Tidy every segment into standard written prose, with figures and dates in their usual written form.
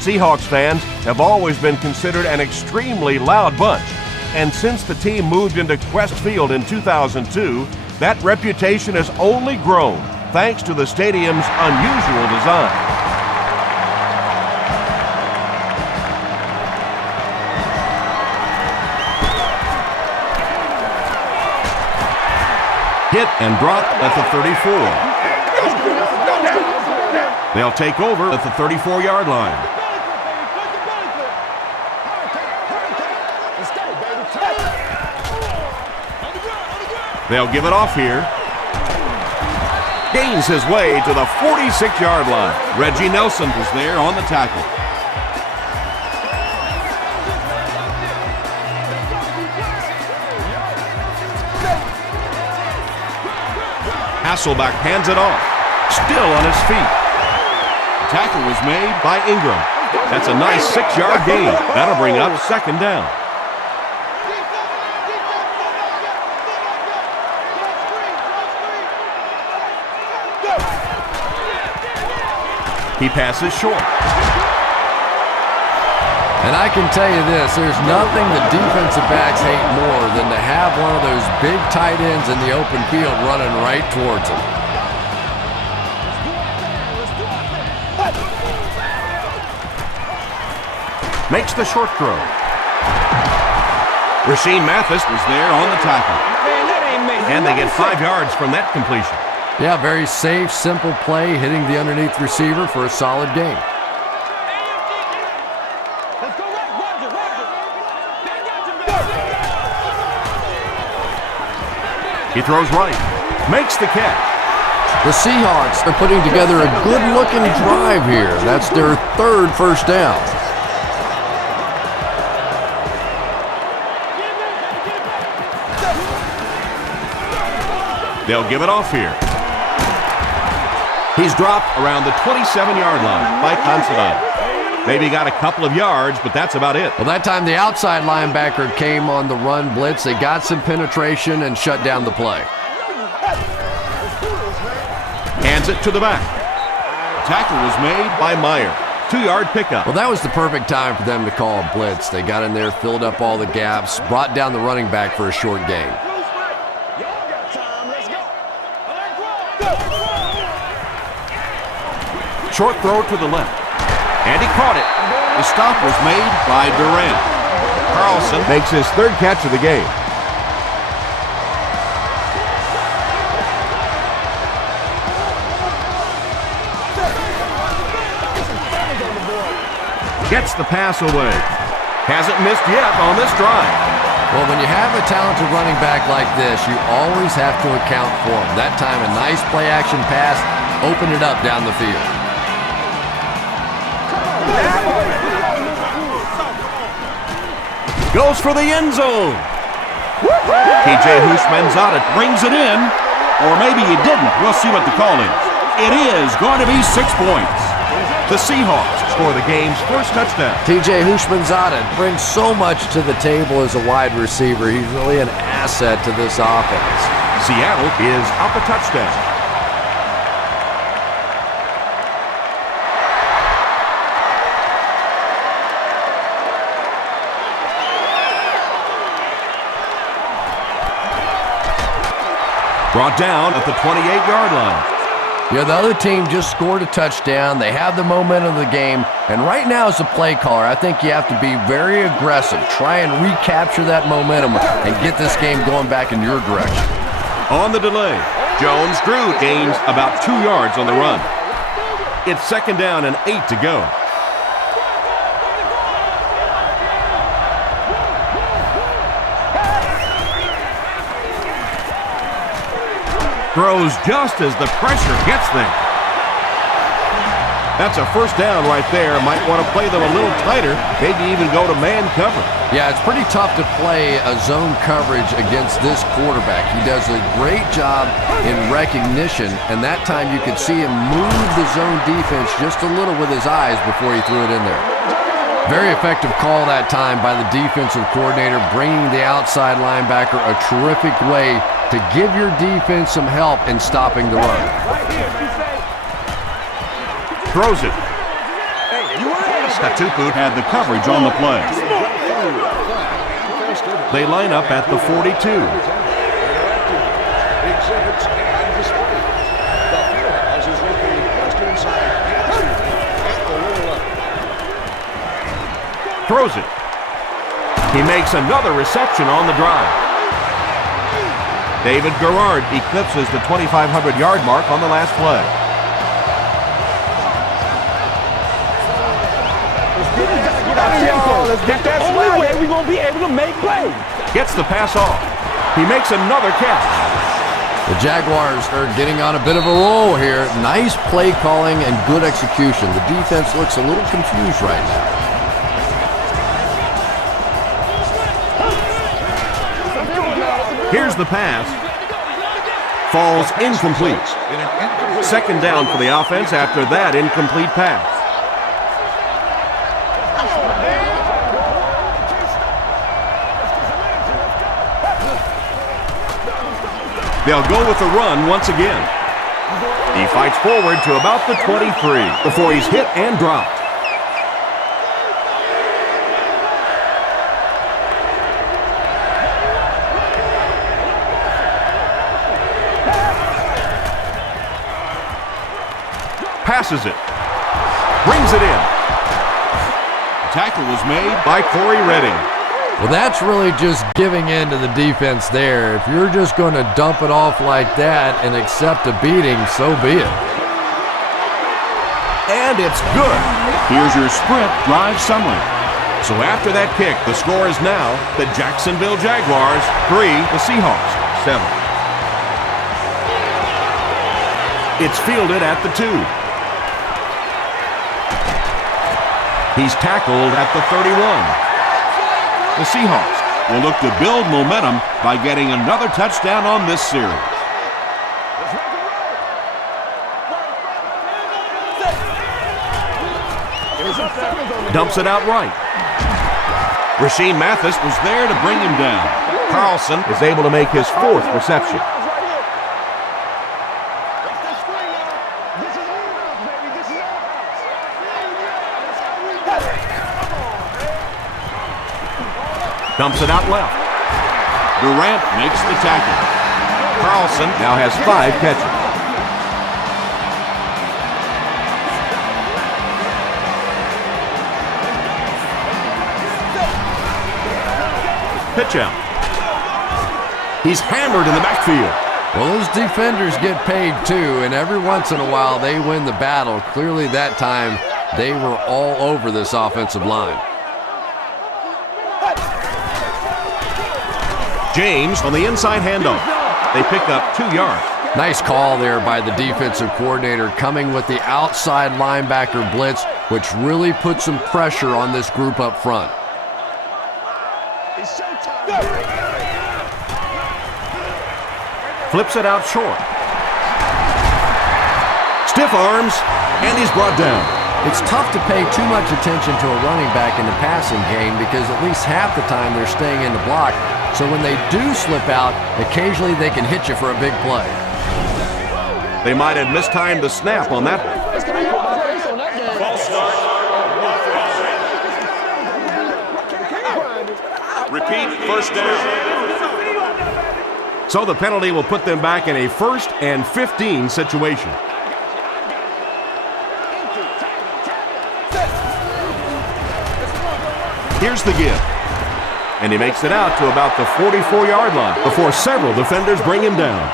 Seahawks fans have always been considered an extremely loud bunch, and since the team moved into Quest Field in 2002, that reputation has only grown thanks to the stadium's unusual design. Hit and drop at the 34. They'll take over at the 34-yard line. They'll give it off here. Gains his way to the 46-yard line. Reggie Nelson was there on the tackle. Hasselbeck hands it off. Still on his feet. The tackle was made by Ingram. That's a nice 6-yard gain. That'll bring up second down. He passes short. And I can tell you this, there's nothing the defensive backs hate more than to have one of those big tight ends in the open field running right towards them. Makes the short throw. Rasheem Mathis was there on the tackle. And they get 5 yards from that completion. Yeah, very safe, simple play, hitting the underneath receiver for a solid gain. He throws right, makes the catch. The Seahawks are putting together a good-looking drive here. That's their 3rd first down. They'll give it off here. He's dropped around the 27-yard line by Considine. Maybe got a couple of yards, but that's about it. Well, that time the outside linebacker came on the run blitz. They got some penetration and shut down the play. Hands it to the back. Tackle was made by Meyer. 2-yard pickup. Well, that was the perfect time for them to call a blitz. They got in there, filled up all the gaps, brought down the running back for a short gain. Short throw to the left. And he caught it. The stop was made by Durant. Carlson makes his 3rd catch of the game. Gets the pass away. Hasn't missed yet on this drive. Well, when you have a talented running back like this, you always have to account for him. That time, a nice play-action pass opened it up down the field. Goes for the end zone. TJ Houshmandzadeh brings it in. Or maybe he didn't. We'll see what the call is. It is going to be 6 points. The Seahawks score the game's first touchdown. TJ Houshmandzadeh brings so much to the table as a wide receiver. He's really an asset to this offense. Seattle is up a touchdown. Brought down at the 28-yard line. Yeah, the other team just scored a touchdown. They have the momentum of the game. And right now as a play caller, I think you have to be very aggressive. Try and recapture that momentum and get this game going back in your direction. On the delay, Jones-Drew gains about 2 yards on the run. It's 2nd down and 8 to go. Throws just as the pressure gets there. That's a first down right there. Might want to play them a little tighter, maybe even go to man cover. Yeah, it's pretty tough to play a zone coverage against this quarterback. He does a great job in recognition, and that time you could see him move the zone defense just a little with his eyes before he threw it in there. Very effective call that time by the defensive coordinator, bringing the outside linebacker a terrific way to give your defense some help in stopping the run. Throws it. Katupu had the coverage on the play. They line up at the 42. Throws it. He makes another reception on the drive. David Garrard eclipses the 2,500-yard mark on the last play. Let's get that only way we're going to be able to make plays. Gets the pass off. He makes another catch. The Jaguars are getting on a bit of a roll here. Nice play calling and good execution. The defense looks a little confused right now. Here's the pass. Falls incomplete. Second down for the offense after that incomplete pass. They'll go with the run once again. He fights forward to about the 23 before he's hit and dropped. Passes it. Brings it in. Tackle was made by Corey Redding. Well, that's really just giving in to the defense there. If you're just going to dump it off like that and accept a beating, so be it. And it's good. Here's your sprint drive summary. So after that kick, the score is now the Jacksonville Jaguars 3, the Seahawks 7. It's fielded at the 2. He's tackled at the 31. The Seahawks will look to build momentum by getting another touchdown on this series. Dumps it out right. Rasheem Mathis was there to bring him down. Carlson is able to make his 4th reception. Dumps it out left. Durant makes the tackle. Carlson now has 5 catches. Pitch out. He's hammered in the backfield. Well, those defenders get paid too, and every once in a while they win the battle. Clearly that time they were all over this offensive line. James on the inside handoff. They pick up 2 yards. Nice call there by the defensive coordinator, coming with the outside linebacker blitz, which really put some pressure on this group up front. Flips it out short. Stiff arms, and he's brought down. It's tough to pay too much attention to a running back in the passing game because at least half the time they're staying in the block. So when they do slip out, occasionally they can hit you for a big play. They might have mistimed the snap on that. False start. Repeat, first down. So the penalty will put them back in a 1st and 15 situation. Here's the give. And he makes it out to about the 44-yard line before several defenders bring him down.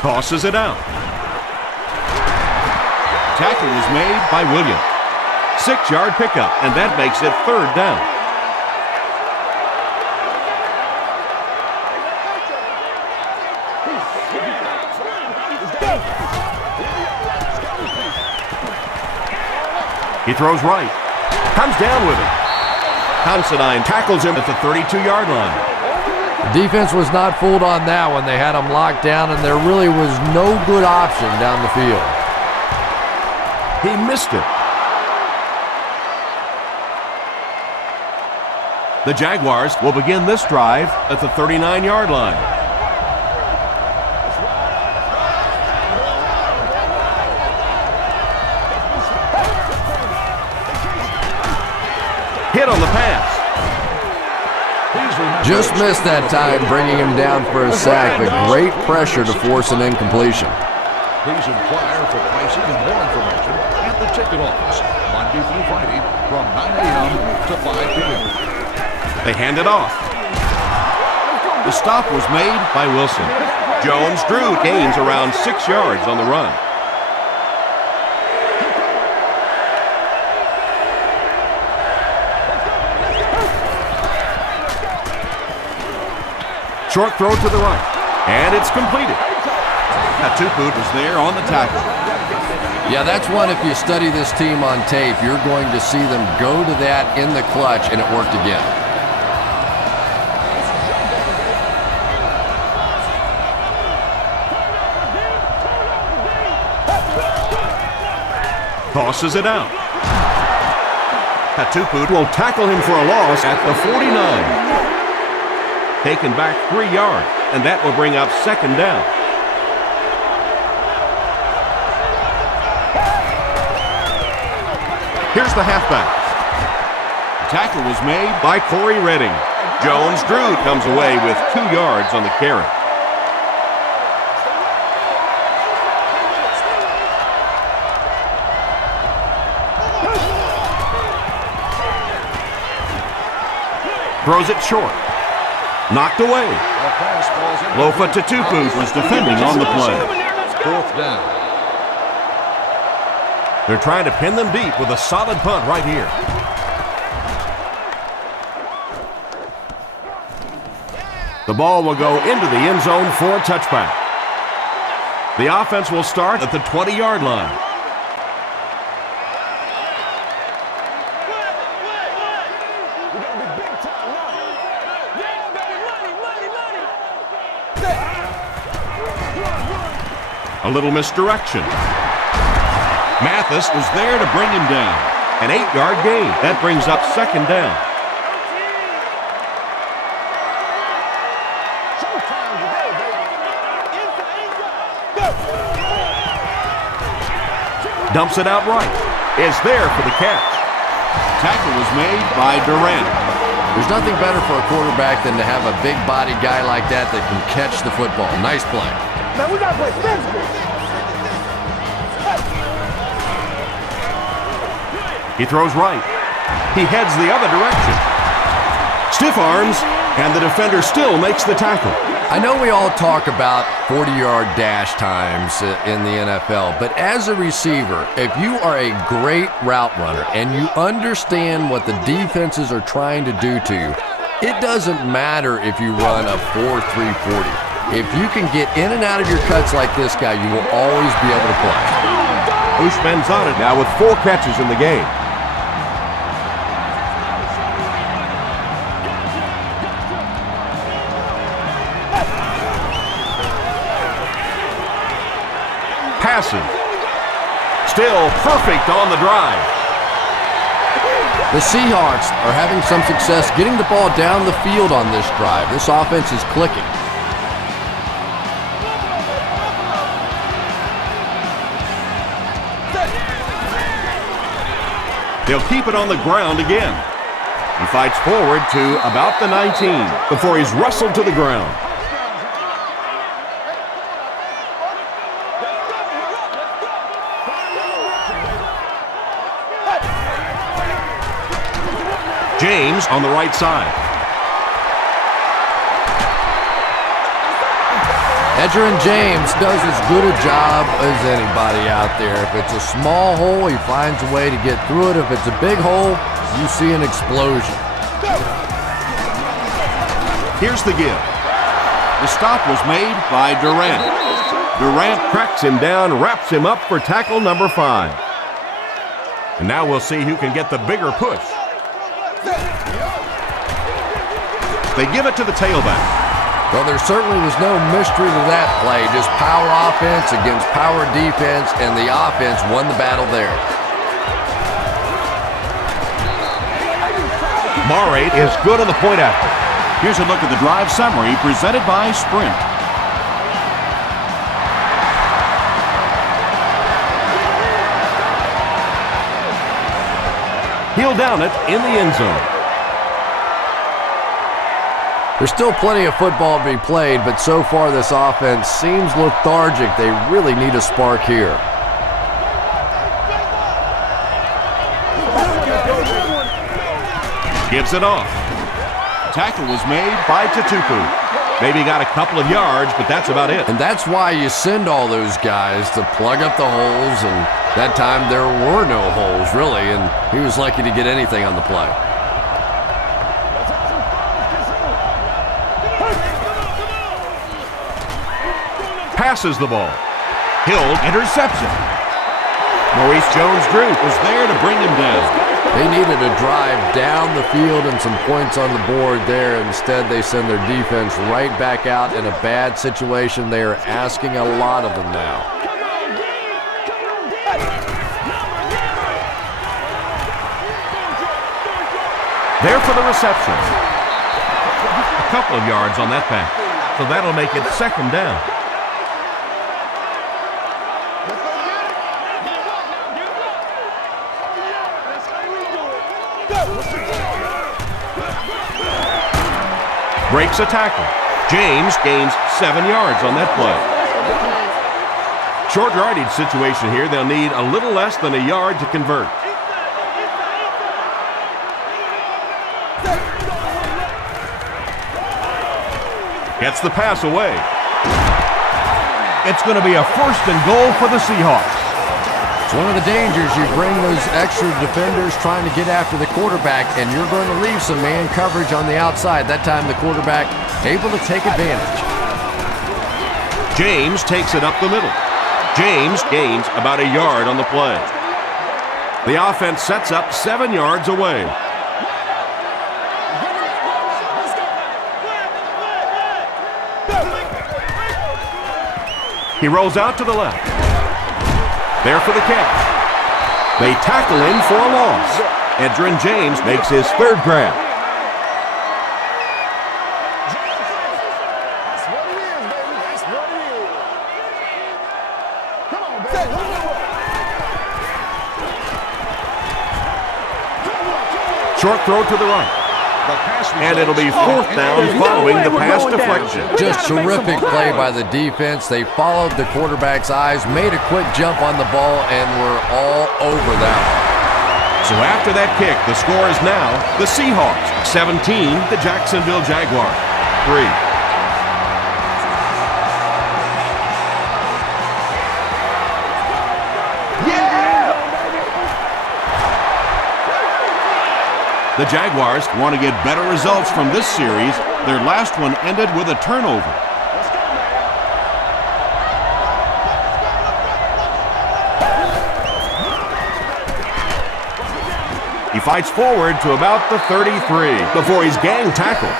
Tosses it out. Tackle is made by Williams. 6-yard pickup, and that makes it 3rd down. He throws right. Comes down with it. Considine tackles him at the 32-yard line. The defense was not fooled on that one. They had him locked down, and there really was no good option down the field. He missed it. The Jaguars will begin this drive at the 39-yard line. hit on the pass. Just missed that time, bringing him down for a sack, but great pressure to force an incompletion. Please inquire for pricing and more information at the ticket office, Monday through Friday from 9 a.m. to 5 p.m. They hand it off. The stop was made by Wilson. Jones drew gains around 6 yards on the run. Short throw to the right, and it's completed. Tupu was there on the tackle. Yeah, that's one, if you study this team on tape, you're going to see them go to that in the clutch, and it worked again. Tosses it out. Tupu will tackle him for a loss at the 49. Taken back 3 yards, and that will bring up second down. Here's the halfback. The tackle was made by Corey Redding. Jones Drew comes away with 2 yards on the carry. Throws it short. Knocked away. Lofa Tupu was defending on the play. 4th down. They're trying to pin them deep with a solid punt right here. The ball will go into the end zone for a touchback. The offense will start at the 20-yard line. A little misdirection. Mathis was there to bring him down. An 8-yard gain. That brings up second down. Dumps it out right. Is there for the catch. Tackle was made by Durant. There's nothing better for a quarterback than to have a big body guy like that that can catch the football. Nice play. Man, we got to play physical. He throws right. He heads the other direction. Stiff arms, and the defender still makes the tackle. I know we all talk about 40-yard dash times in the NFL, but as a receiver, if you are a great route runner and you understand what the defenses are trying to do to you, it doesn't matter if you run a 4.340. If you can get in and out of your cuts like this guy, you will always be able to play. Bushman's on it now with 4 catches in the game. Passing. Still perfect on the drive. The Seahawks are having some success getting the ball down the field on this drive. This offense is clicking. They'll keep it on the ground again. He fights forward to about the 19 before he's wrestled to the ground. James on the right side. Edgerrin James does as good a job as anybody out there. If it's a small hole, he finds a way to get through it. If it's a big hole, you see an explosion. Here's the give. The stop was made by Durant. Durant cracks him down, wraps him up for tackle number 5. And now we'll see who can get the bigger push. They give it to the tailback. Well, there certainly was no mystery to that play. Just power offense against power defense, and the offense won the battle there. Marate is good on the point after. Here's a look at the drive summary presented by Sprint. He'll down it in the end zone. There's still plenty of football to be played, but so far this offense seems lethargic. They really need a spark here. Gives it off. Tackle was made by Tutupu. Maybe got a couple of yards, but that's about it. And that's why you send all those guys to plug up the holes, and that time there were no holes, really, and he was lucky to get anything on the play. Passes the ball. Hill interception. Maurice Jones-Drew was there to bring him down. They needed a drive down the field and some points on the board there. Instead, they send their defense right back out in a bad situation. They are asking a lot of them now. There for the reception. A couple of yards on that pass. So that'll make it second down. Breaks a tackle. James gains 7 yards on that play. Short yardage situation here. They'll need a little less than a yard to convert. Gets the pass away. It's going to be a 1st and goal for the Seahawks. It's one of the dangers. You bring those extra defenders trying to get after the quarterback, and you're going to leave some man coverage on the outside. That time the quarterback able to take advantage. James takes it up the middle. James gains about a yard on the play. The offense sets up 7 yards away. He rolls out to the left. There for the catch. They tackle him for a loss. Edgerrin James makes his 3rd grab. Short throw to the right. And it'll be 4th down following the pass deflection. Just terrific play by the defense. They followed the quarterback's eyes, made a quick jump on the ball, and were all over that one. So after that kick, the score is now the Seahawks 17, the Jacksonville Jaguars 3. The Jaguars want to get better results from this series. Their last one ended with a turnover. He fights forward to about the 33 before he's gang tackled.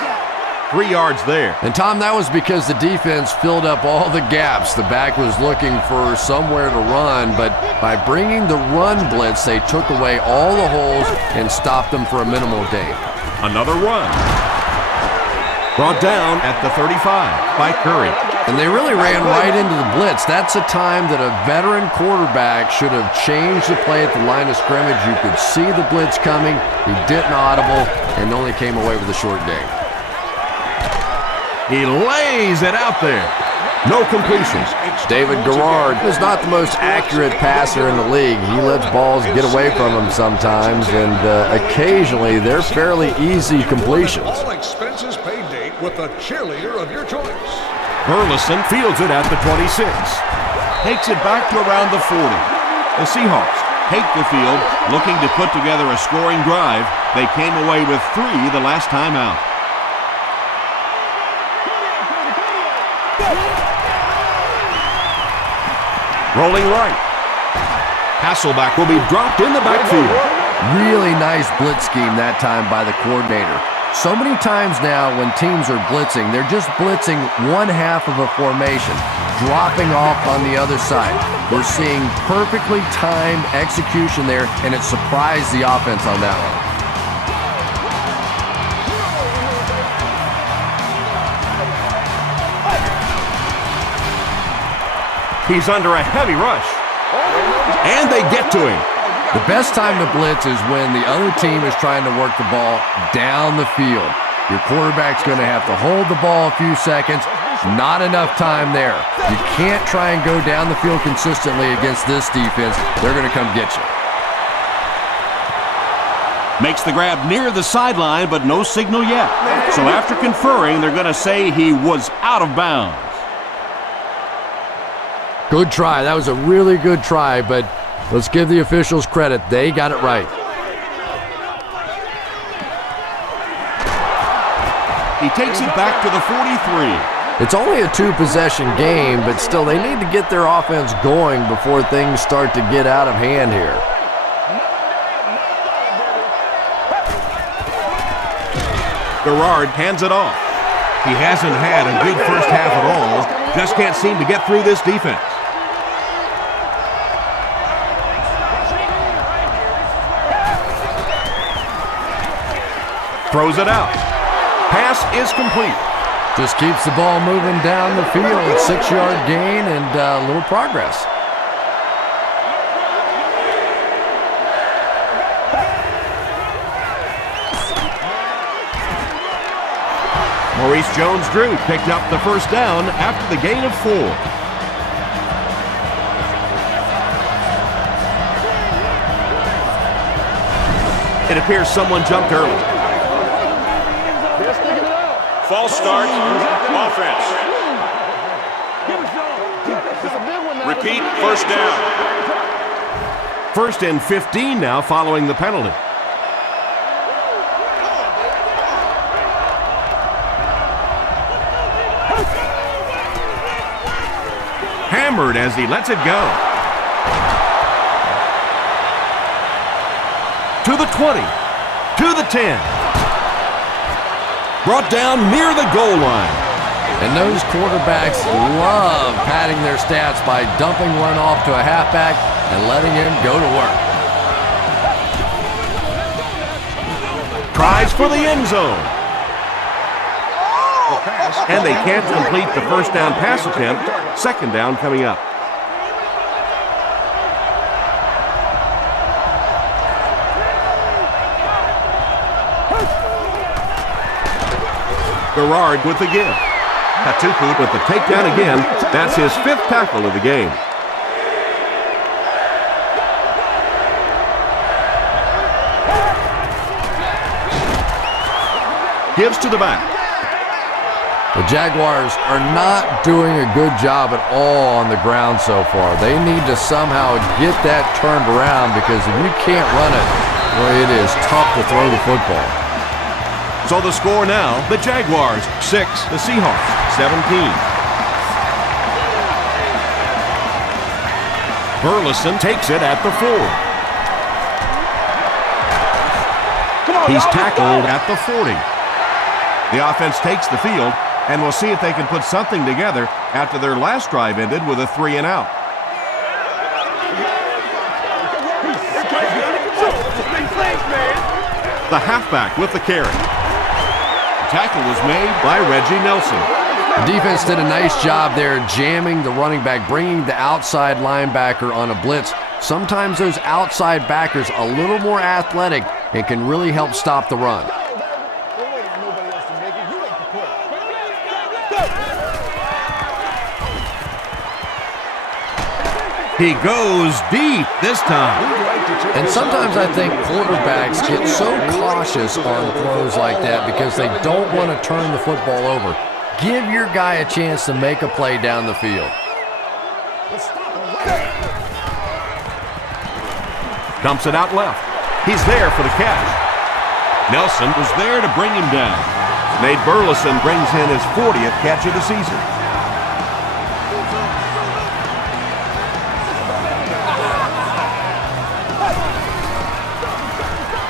3 yards there. And Tom, that was because the defense filled up all the gaps. The back was looking for somewhere to run, but by bringing the run blitz, they took away all the holes and stopped them for a minimal gain. Another run. Brought down at the 35 by Curry. And they really ran right into the blitz. That's a time that a veteran quarterback should have changed the play at the line of scrimmage. You could see the blitz coming. He didn't audible and only came away with a short gain. He lays it out there. No completions. David Garrard is not the most accurate passer in the league. He lets balls get away from him sometimes, and occasionally they're fairly easy completions. All expenses paid date with the cheerleader of your choice. Burleson fields it at the 26. Takes it back to around the 40. The Seahawks take the field, looking to put together a scoring drive. They came away with 3 the last time out. Rolling right. Hasselback will be dropped in the backfield. Really nice blitz scheme that time by the coordinator. So many times now when teams are blitzing, they're just blitzing one half of a formation, dropping off on the other side. We're seeing perfectly timed execution there, and it surprised the offense on that one. He's under a heavy rush. And they get to him. The best time to blitz is when the other team is trying to work the ball down the field. your quarterback's going to have to hold the ball a few seconds. Not enough time there. You can't try and go down the field consistently against this defense. They're going to come get you. Makes the grab near the sideline, but no signal yet. So after conferring, they're going to say he was out of bounds. Good try. That was a really good try, but let's give the officials credit. They got it right. He takes it back to the 43. It's only a two-possession game, but still they need to get their offense going before things start to get out of hand here. Garrard hands it off. He hasn't had a good first half at all. Just can't seem to get through this defense. Throws it out. Pass is complete. Just keeps the ball moving down the field. 6-yard gain and a little progress. Maurice Jones-Drew picked up the first down after the gain of 4. It appears someone jumped early. False start. Offense. Repeat, first down. 1st and 15 now following the penalty. Hammered as he lets it go. To the 20. To the 10. Brought down near the goal line. And those quarterbacks love padding their stats by dumping one off to a halfback and letting him go to work. Tries for the end zone. And they can't complete the first down pass attempt. 2nd down coming up. Garrard with the give. Hatupu with the takedown again. That's his 5th tackle of the game. Gives to the back. The Jaguars are not doing a good job at all on the ground so far. They need to somehow get that turned around because if you can't run it, well, it is tough to throw the football. So the score now, the Jaguars 6, the Seahawks 17. Burleson takes it at the 4. He's tackled at the 40. The offense takes the field, and we'll see if they can put something together after their last drive ended with a 3 and out. The halfback with the carry. The tackle was made by Reggie Nelson. The defense did a nice job there jamming the running back, bringing the outside linebacker on a blitz. Sometimes those outside backers a little more athletic and can really help stop the run. He goes deep this time. And sometimes I think quarterbacks get so cautious on throws like that because they don't want to turn the football over. Give your guy a chance to make a play down the field. Dumps it out left. He's there for the catch. Nelson was there to bring him down. Nate Burleson brings in his 40th catch of the season.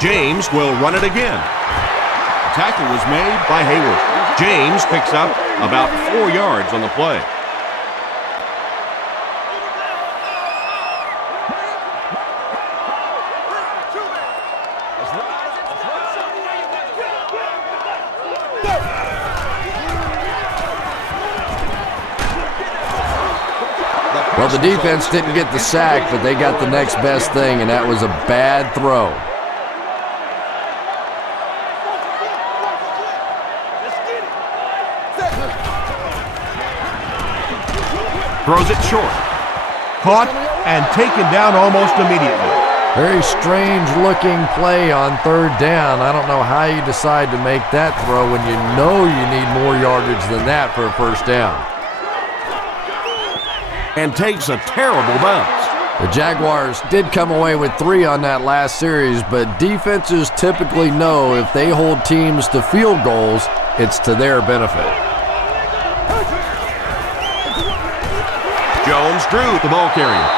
James will run it again. The tackle was made by Hayward. James picks up about 4 yards on the play. Well, the defense didn't get the sack, but they got the next best thing, and that was a bad throw. Throws it short. Caught and taken down almost immediately. Very strange looking play on third down. I don't know how you decide to make that throw when you know you need more yardage than that for a first down. And takes a terrible bounce. The Jaguars did come away with 3 on that last series, but defenses typically know if they hold teams to field goals, it's to their benefit. Jones drew the ball carrier.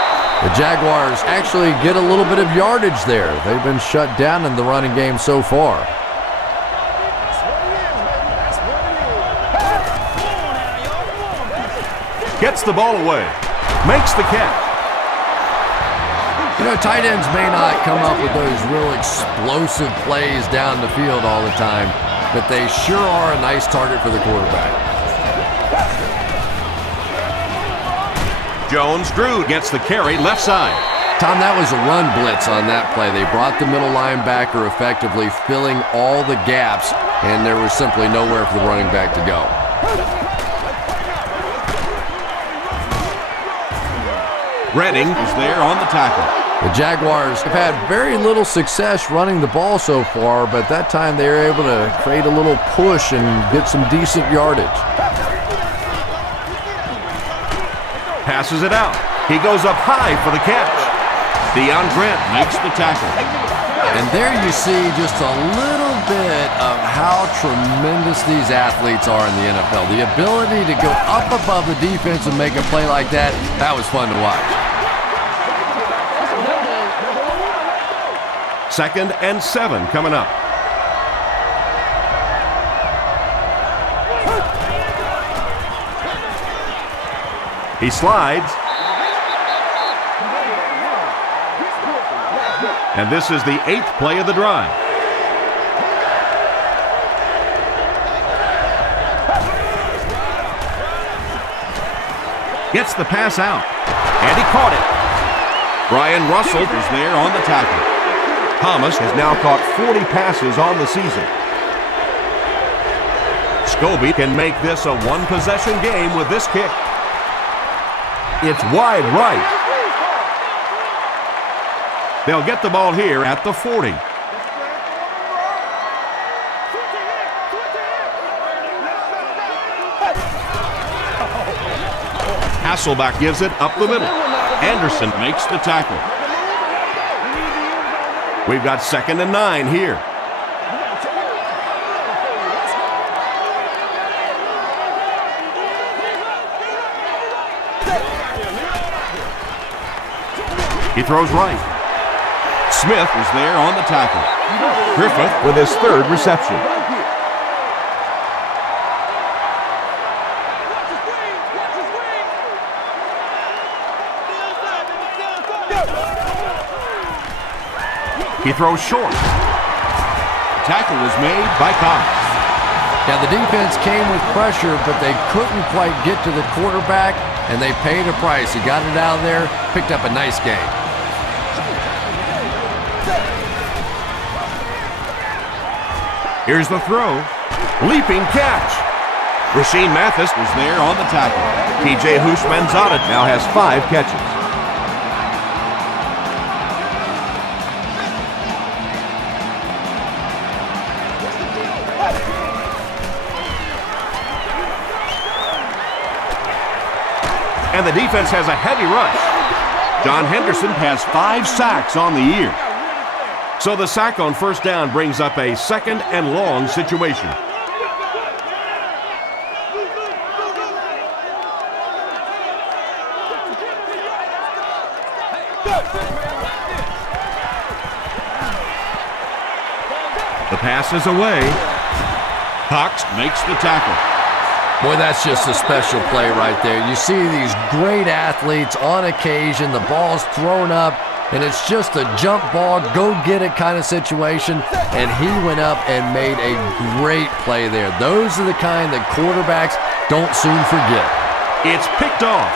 The Jaguars actually get a little bit of yardage there. They've been shut down in the running game so far. Gets the ball away. Makes the catch. You know, tight ends may not come up with those real explosive plays down the field all the time, but they sure are a nice target for the quarterback. Jones drew, gets the carry left side. Tom, that was a run blitz on that play. They brought the middle linebacker effectively, filling all the gaps, and there was simply nowhere for the running back to go. Redding is there on the tackle. The Jaguars have had very little success running the ball so far, but that time they were able to create a little push and get some decent yardage. Passes it out. He goes up high for the catch. Deion Grant makes the tackle. And there you see just a little bit of how tremendous these athletes are in the NFL. The ability to go up above the defense and make a play like that, that was fun to watch. 2nd and 7 coming up. He slides. And this is the 8th play of the drive. Gets the pass out. And he caught it. Brian Russell is there on the tackle. Thomas has now caught 40 passes on the season. Scobie can make this a one-possession game with this kick. It's wide right. They'll get the ball here at the 40. Hasselback gives it up the middle. Anderson makes the tackle. We've got 2nd and 9 here. He throws right. Smith is there on the tackle. Griffith with his 3rd reception. He throws short. The tackle was made by Cox. Now the defense came with pressure, but they couldn't quite get to the quarterback, and they paid a price. He got it out of there, picked up a nice game. Here's the throw. Leaping catch. Rasheem Mathis is there on the tackle. T.J. Houshmandzadeh now has 5 catches. And the defense has a heavy rush. John Henderson has 5 sacks on the year. So the sack on first down brings up a 2nd and long situation. The pass is away. Cox makes the tackle. Boy, that's just a special play right there. You see these great athletes on occasion, the ball's thrown up, and it's just a jump ball, go get it kind of situation, and he went up and made a great play there. Those are the kind that quarterbacks don't soon forget. It's picked off.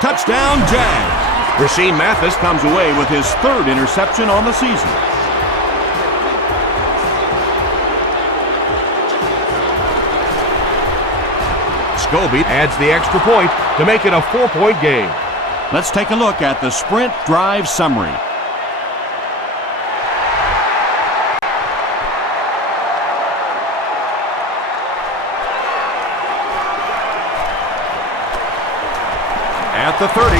Touchdown, Jags. Rasheem Mathis comes away with his 3rd interception on the season. Scobie adds the extra point to make it a 4-point game. Let's take a look at the sprint drive summary. At the 30.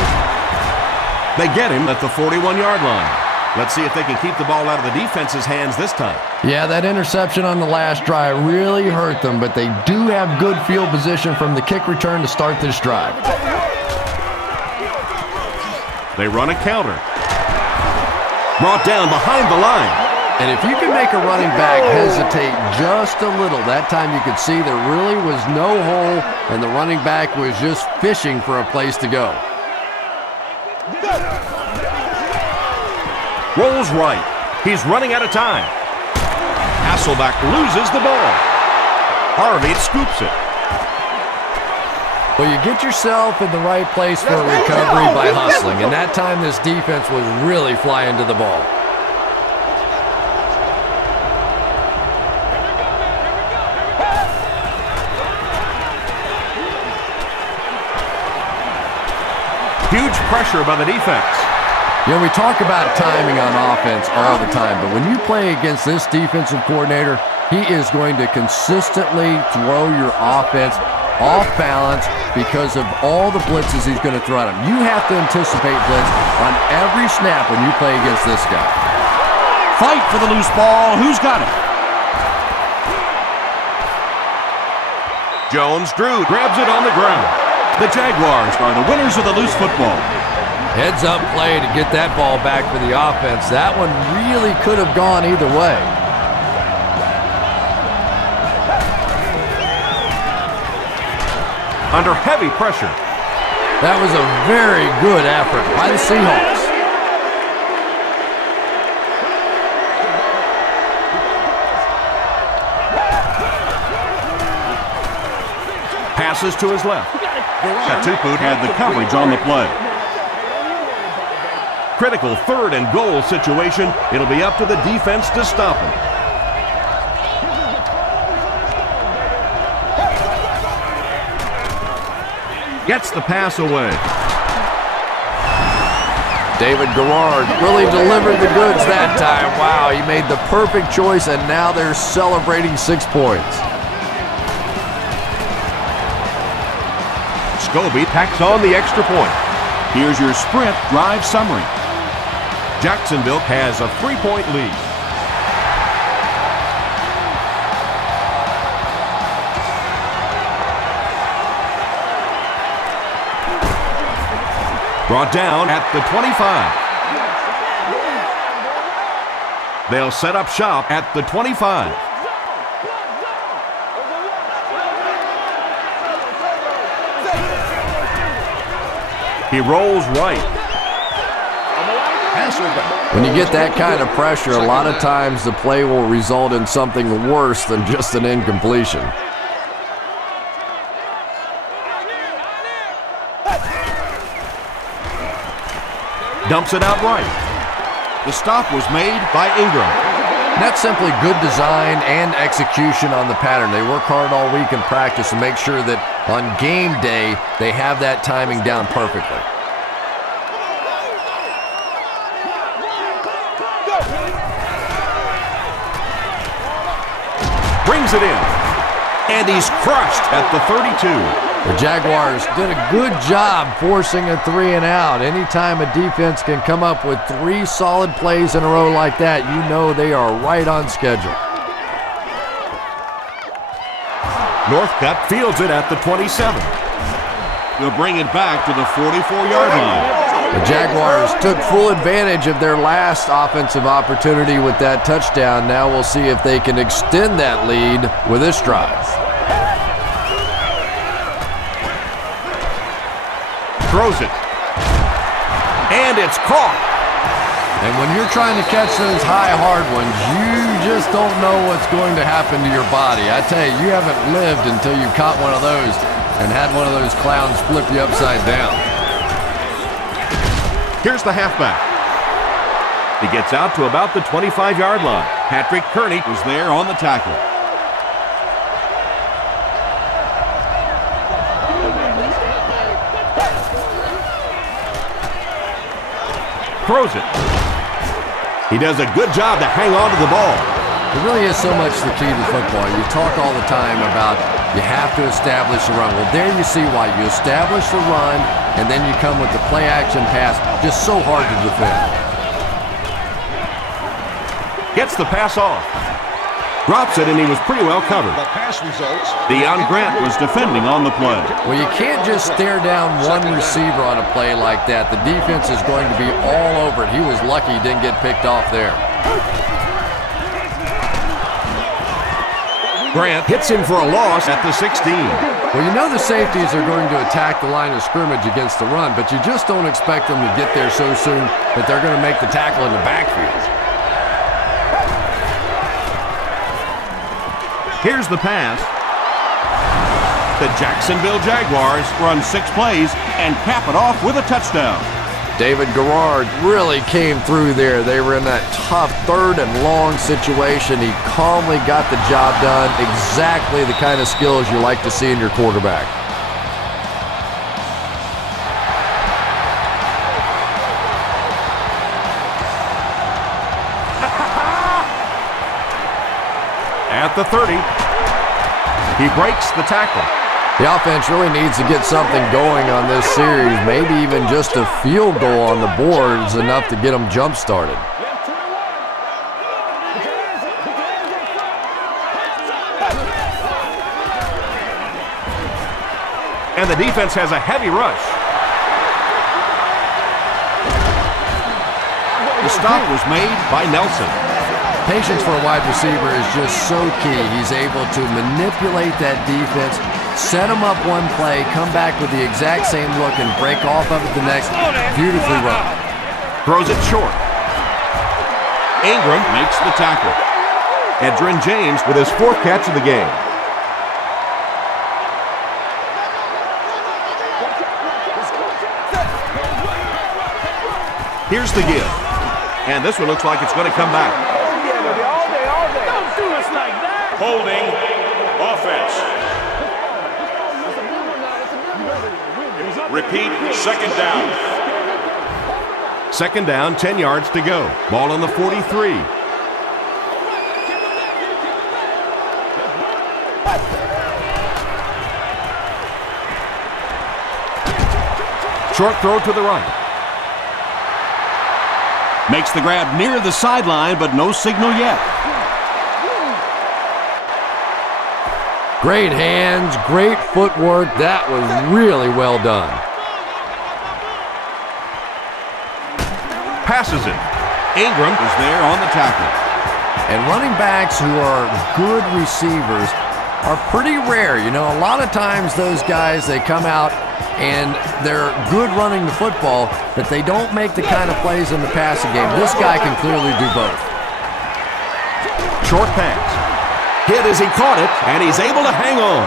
They get him at the 41-yard line. Let's see if they can keep the ball out of the defense's hands this time. Yeah, that interception on the last drive really hurt them, but they do have good field position from the kick return to start this drive. They run a counter. Brought down behind the line. And if you can make a running back hesitate just a little, that time you could see there really was no hole, and the running back was just fishing for a place to go. Rolls right. He's running out of time. Hasselbeck loses the ball. Harvey scoops it. Well, you get yourself in the right place for a recovery by hustling, and that time this defense was really flying to the ball. Huge pressure by the defense. You know, we talk about timing on offense all the time, but when you play against this defensive coordinator, he is going to consistently throw your offense off balance because of all the blitzes he's going to throw at him. You have to anticipate blitz on every snap when you play against this guy. Fight for the loose ball. Who's got it? Jones-Drew grabs it on the ground. The Jaguars are the winners of the loose football. Heads-up play to get that ball back for the offense. That one really could have gone either way. Under heavy pressure. That was a very good effort by the Seahawks. Passes to his left. Katupu had the coverage on the play. Critical 3rd and goal situation. It'll be up to the defense to stop him. Gets the pass away. David Garrard really delivered the goods that time. Wow, he made the perfect choice, and now they're celebrating 6 points. Scobie tacks on the extra point. Here's your sprint drive summary. Jacksonville has a 3-point lead. Brought down at the 25. They'll set up shop at the 25. He rolls right. When you get that kind of pressure, a lot of times the play will result in something worse than just an incompletion. Dumps it out right. The stop was made by Ingram. That's simply good design and execution on the pattern. They work hard all week in practice to make sure that on game day they have that timing down perfectly. Brings it in. And he's crushed at the 32. The Jaguars did a good job forcing a 3-and-out. Anytime a defense can come up with 3 solid plays in a row like that, you know they are right on schedule. Northcutt fields it at the 27. They'll bring it back to the 44-yard line. The Jaguars took full advantage of their last offensive opportunity with that touchdown. Now we'll see if they can extend that lead with this drive. Throws it. And it's caught. And when you're trying to catch those high, hard ones, you just don't know what's going to happen to your body. I tell you, you haven't lived until you caught one of those and had one of those clowns flip you upside down. Here's the halfback. He gets out to about the 25-yard line. Patrick Kearney was there on the tackle. throws it. He does a good job to hang on to the ball. It really is so much the key to football. You talk all the time about you have to establish the run. Well, there you see why. You establish the run, and then you come with the play-action pass. Just so hard to defend. Gets the pass off. Drops it, and he was pretty well covered. The pass results. Deion Grant was defending on the play. Well, you can't just stare down one receiver on a play like that. The defense is going to be all over it. He was lucky he didn't get picked off there. Grant hits him for a loss at the 16. Well, you know the safeties are going to attack the line of scrimmage against the run, but you just don't expect them to get there so soon that they're going to make the tackle in the backfield. Here's the pass. The Jacksonville Jaguars Run 6 plays and cap it off with a touchdown. David Garrard really came through there. They were in that tough 3rd and long situation. He calmly got the job done. Exactly the kind of skills you like to see in your quarterback. at the 30. He breaks the tackle. The offense really needs to get something going on this series. Maybe even just a field goal on the board is enough to get them jump-started. And the defense has a heavy rush. The stop was made by Nelson. Patience for a wide receiver is just so key. He's able to manipulate that defense, set them up one play, come back with the exact same look, and break off of it the next. Beautifully run. Throws it short. Ingram Makes the tackle. Edgerrin James with his 4th catch of the game. Here's the give. And this one looks like it's going to come back. Don't do us like that. Holding offense. Repeat, second down. Second down, 10 yards to go. Ball on the 43. Short throw to the right. Makes the grab near the sideline, but no signal yet. Great hands, great footwork. That was really well done. Passes it. Ingram Is there on the tackle. And running backs who are good receivers are pretty rare. You know, a lot of times those guys, they come out and they're good running the football, but they don't make the kind of plays in the passing game. This guy can clearly do both. short pass. Hit as he caught it, and he's able to hang on.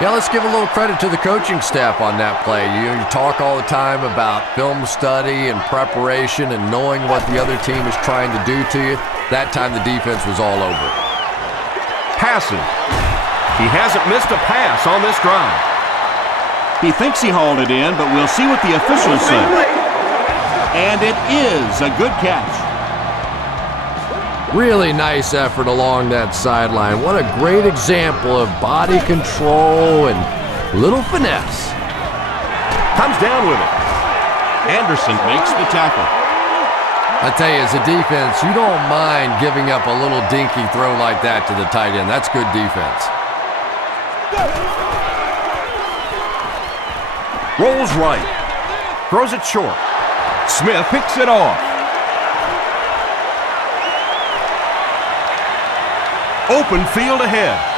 Yeah, let's give a little credit to the coaching staff on that play. You talk all the time about film study and preparation and knowing what the other team is trying to do to you. That time the defense was all over it. Passing. He hasn't missed a pass on this drive. He thinks he hauled it in, but we'll see what the officials say. And it is a good catch. Really nice effort along that sideline. What a great example of body control and little finesse. Comes down with it. Anderson Makes the tackle. I tell you, as a defense, you don't mind giving up a little dinky throw like that to the tight end. That's good defense. rolls right. Throws it short. Smith picks it off. Open field ahead.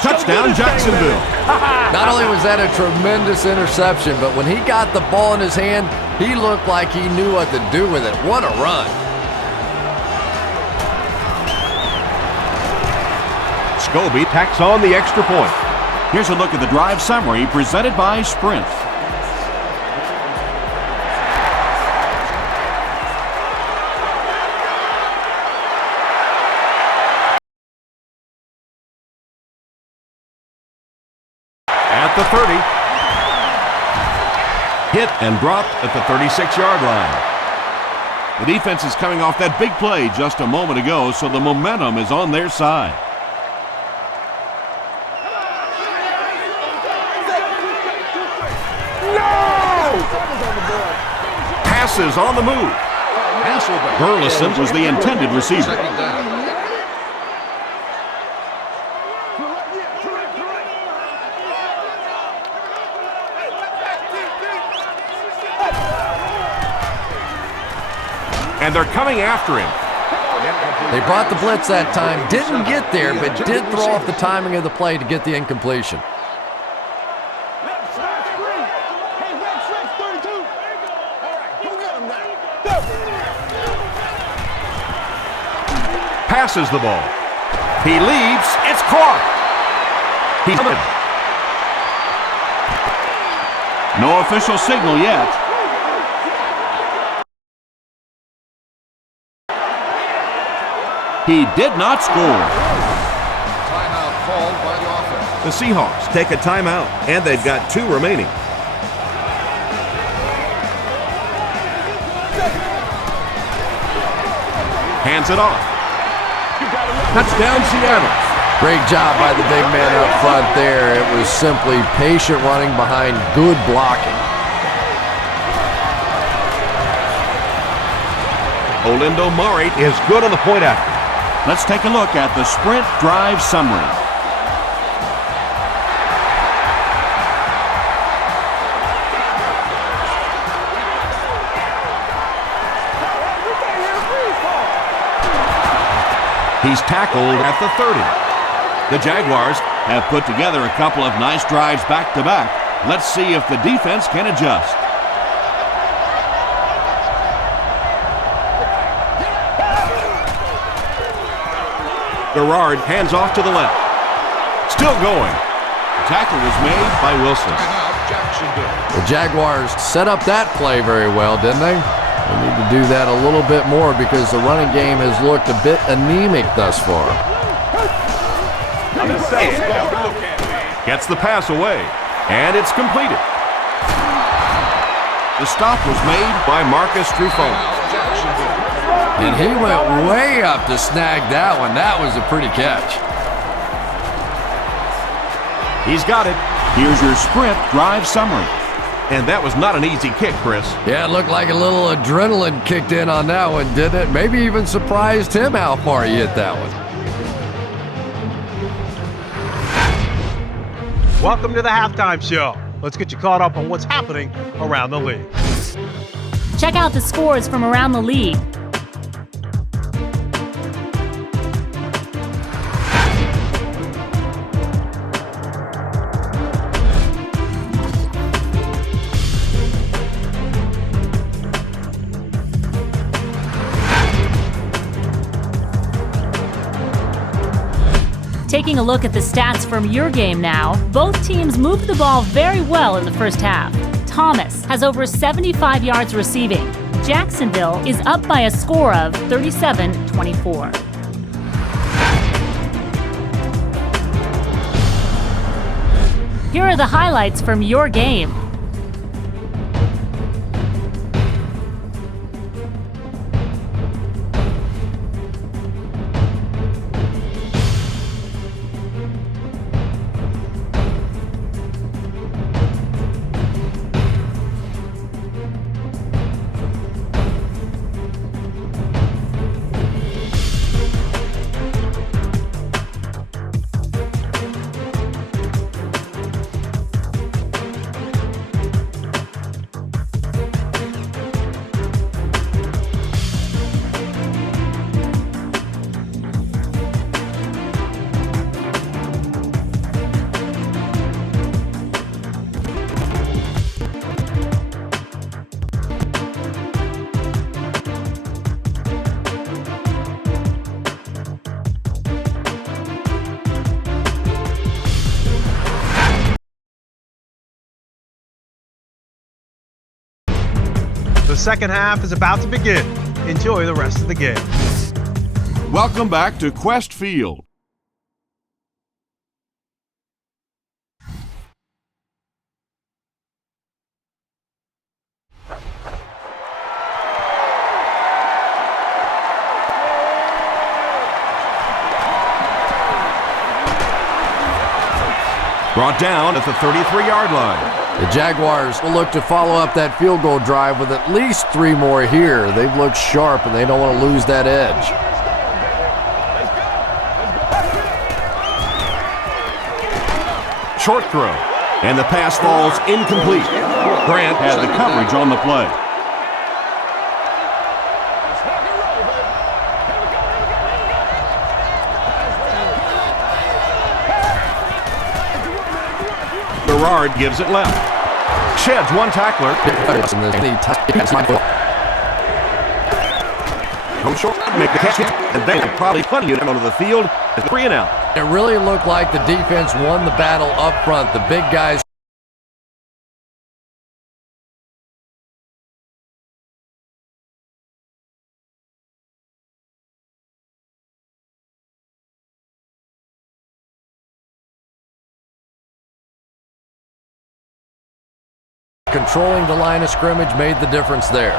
Touchdown, Jacksonville. Not only was that a tremendous interception, but when he got the ball in his hand, he looked like he knew what to do with it. What a run. Scobie tacks on the extra point. Here's a look at the drive summary presented by Sprint. at the 30. Hit and dropped at the 36-yard line. The defense is coming off that big play just a moment ago, so the momentum is on their side. Passes on the move. Burleson was the intended receiver. Second down. And they're coming after him. They brought the blitz that time, didn't get there, but did throw off the timing of the play to get the incompletion. Passes the ball. He leaps. It's caught. He's No official signal yet. He did not score. Timeout called by the offense. The Seahawks take a timeout, and they've got 2 remaining. Hands it off. Touchdown, Seattle. Great job by the big man up front there. It was simply patient running behind good blocking. Olindo Mari is good on the point after. Let's take a look at the sprint drive summary. He's tackled at the 30. The Jaguars Have put together a couple of nice drives back-to-back. Let's see if the defense can adjust. Garrard hands off to the left. Still going. The tackle was made by Wilson. Timeout, Jacksonville. The Jaguars set up that play very well, didn't they? They need to do that a little bit more because the running game has looked a bit anemic thus far. Gets the pass away, and it's completed. The stop was made by Marcus Trufant. And he went way up to snag that one. That was a pretty catch. He's got it. Here's your sprint drive summary. And that was not an easy kick, Chris. Yeah, it looked like a little adrenaline kicked in on that one, didn't it? Maybe even surprised him how far he hit that one. Welcome to the halftime show. Let's get you caught up on what's happening around the league. Check out the scores from around the league. Taking a look at the stats from your game now, both teams moved the ball very well in the first half. Thomas has over 75 yards receiving. Jacksonville is up by a score of 37-24. Here are the highlights from your game. The second half is about to begin. Enjoy the rest of the game. Welcome back to Quest Field. Brought down at the 33-yard line. The Jaguars will look to follow up that field goal drive with at least 3 more here. They've looked sharp, and they don't want to lose that edge. Short throw, and the pass falls incomplete. Grant Had the coverage on the play. Berard gives it left. Sheds one tackler. Come short, make the catch, and then probably punting it onto the field. 3 and out. It really looked like the defense won the battle up front. The big guys controlling the line of scrimmage made the difference there.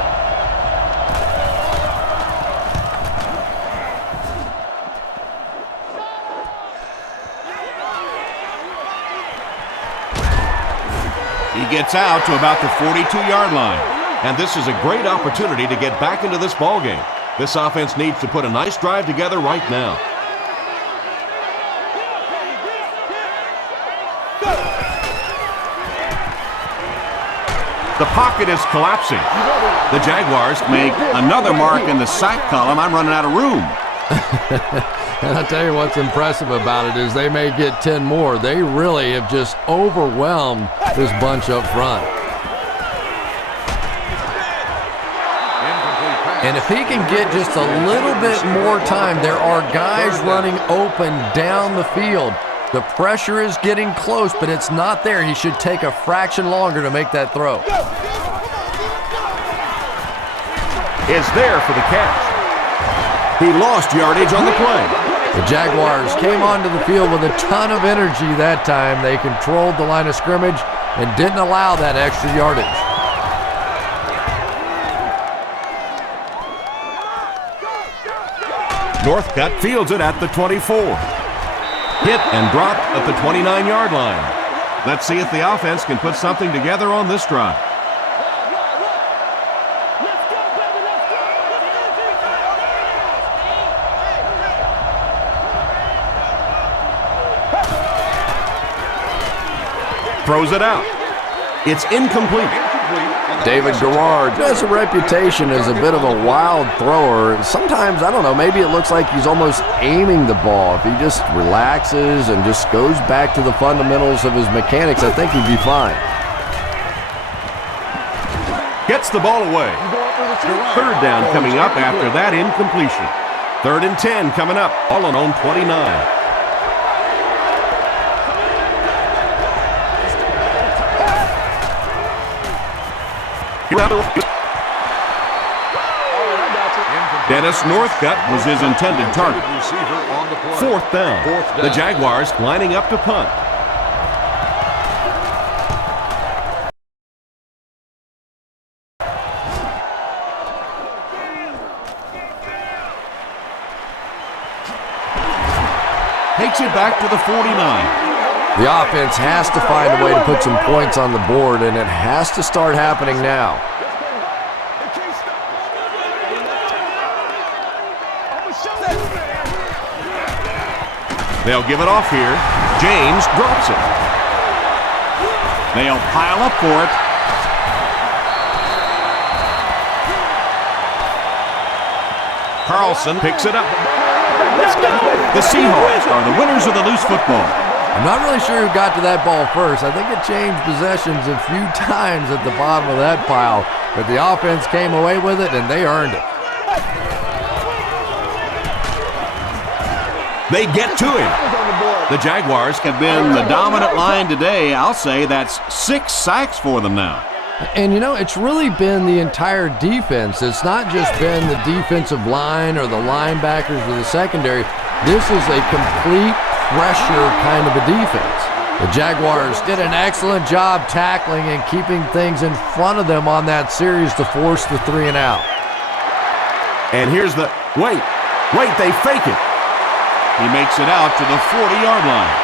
He gets out to about the 42-yard line. And this is a great opportunity to get back into this ballgame. This offense needs to put a nice drive together right now. The pocket is collapsing. The Jaguars Make another mark in the sack column. I'm running out of room. And I'll tell you what's impressive about it is they may get 10 more. They really have just overwhelmed this bunch up front. And if he can get just a little bit more time, there are guys running open down the field. The pressure is getting close, but it's not there. He should take a fraction longer to make that throw. is there for the catch. He lost yardage on the play. The Jaguars came onto the field with a ton of energy that time. They controlled the line of scrimmage and didn't allow that extra yardage. Northcutt fields it at the 24. Hit and dropped at the 29-yard line. Let's see if the offense can put something together on this drive. Throws it out. It's incomplete. David Garrard has a reputation as a bit of a wild thrower. Sometimes, I don't know, maybe it looks like he's almost aiming the ball. If he just relaxes and just goes back to the fundamentals of his mechanics, I think he'd be fine. Gets the ball away. Third down coming up after that incompletion. 3rd and 10 coming up, all on 29. Dennis Northcutt was his intended target. 4th down. The Jaguars lining up to punt. Takes it back to the 49. The offense has to find a way to put some points on the board, and it has to start happening now. They'll give it off here. James drops it. They'll pile up for it. Carlson picks it up. The Seahawks are the winners of the loose football. I'm not really sure who got to that ball first. I think it changed possessions a few times at the bottom of that pile, but the offense came away with it, and they earned it. They get to him. The Jaguars Have been the dominant line today. I'll say that's 6 sacks for them now. And, you know, it's really been the entire defense. It's not just been the defensive line or the linebackers or the secondary. This is a complete pressure kind of a defense. The Jaguars did an excellent job tackling and keeping things in front of them on that series to force the 3 and out. And here's the, wait, they fake it. He makes it out to the 40-yard line.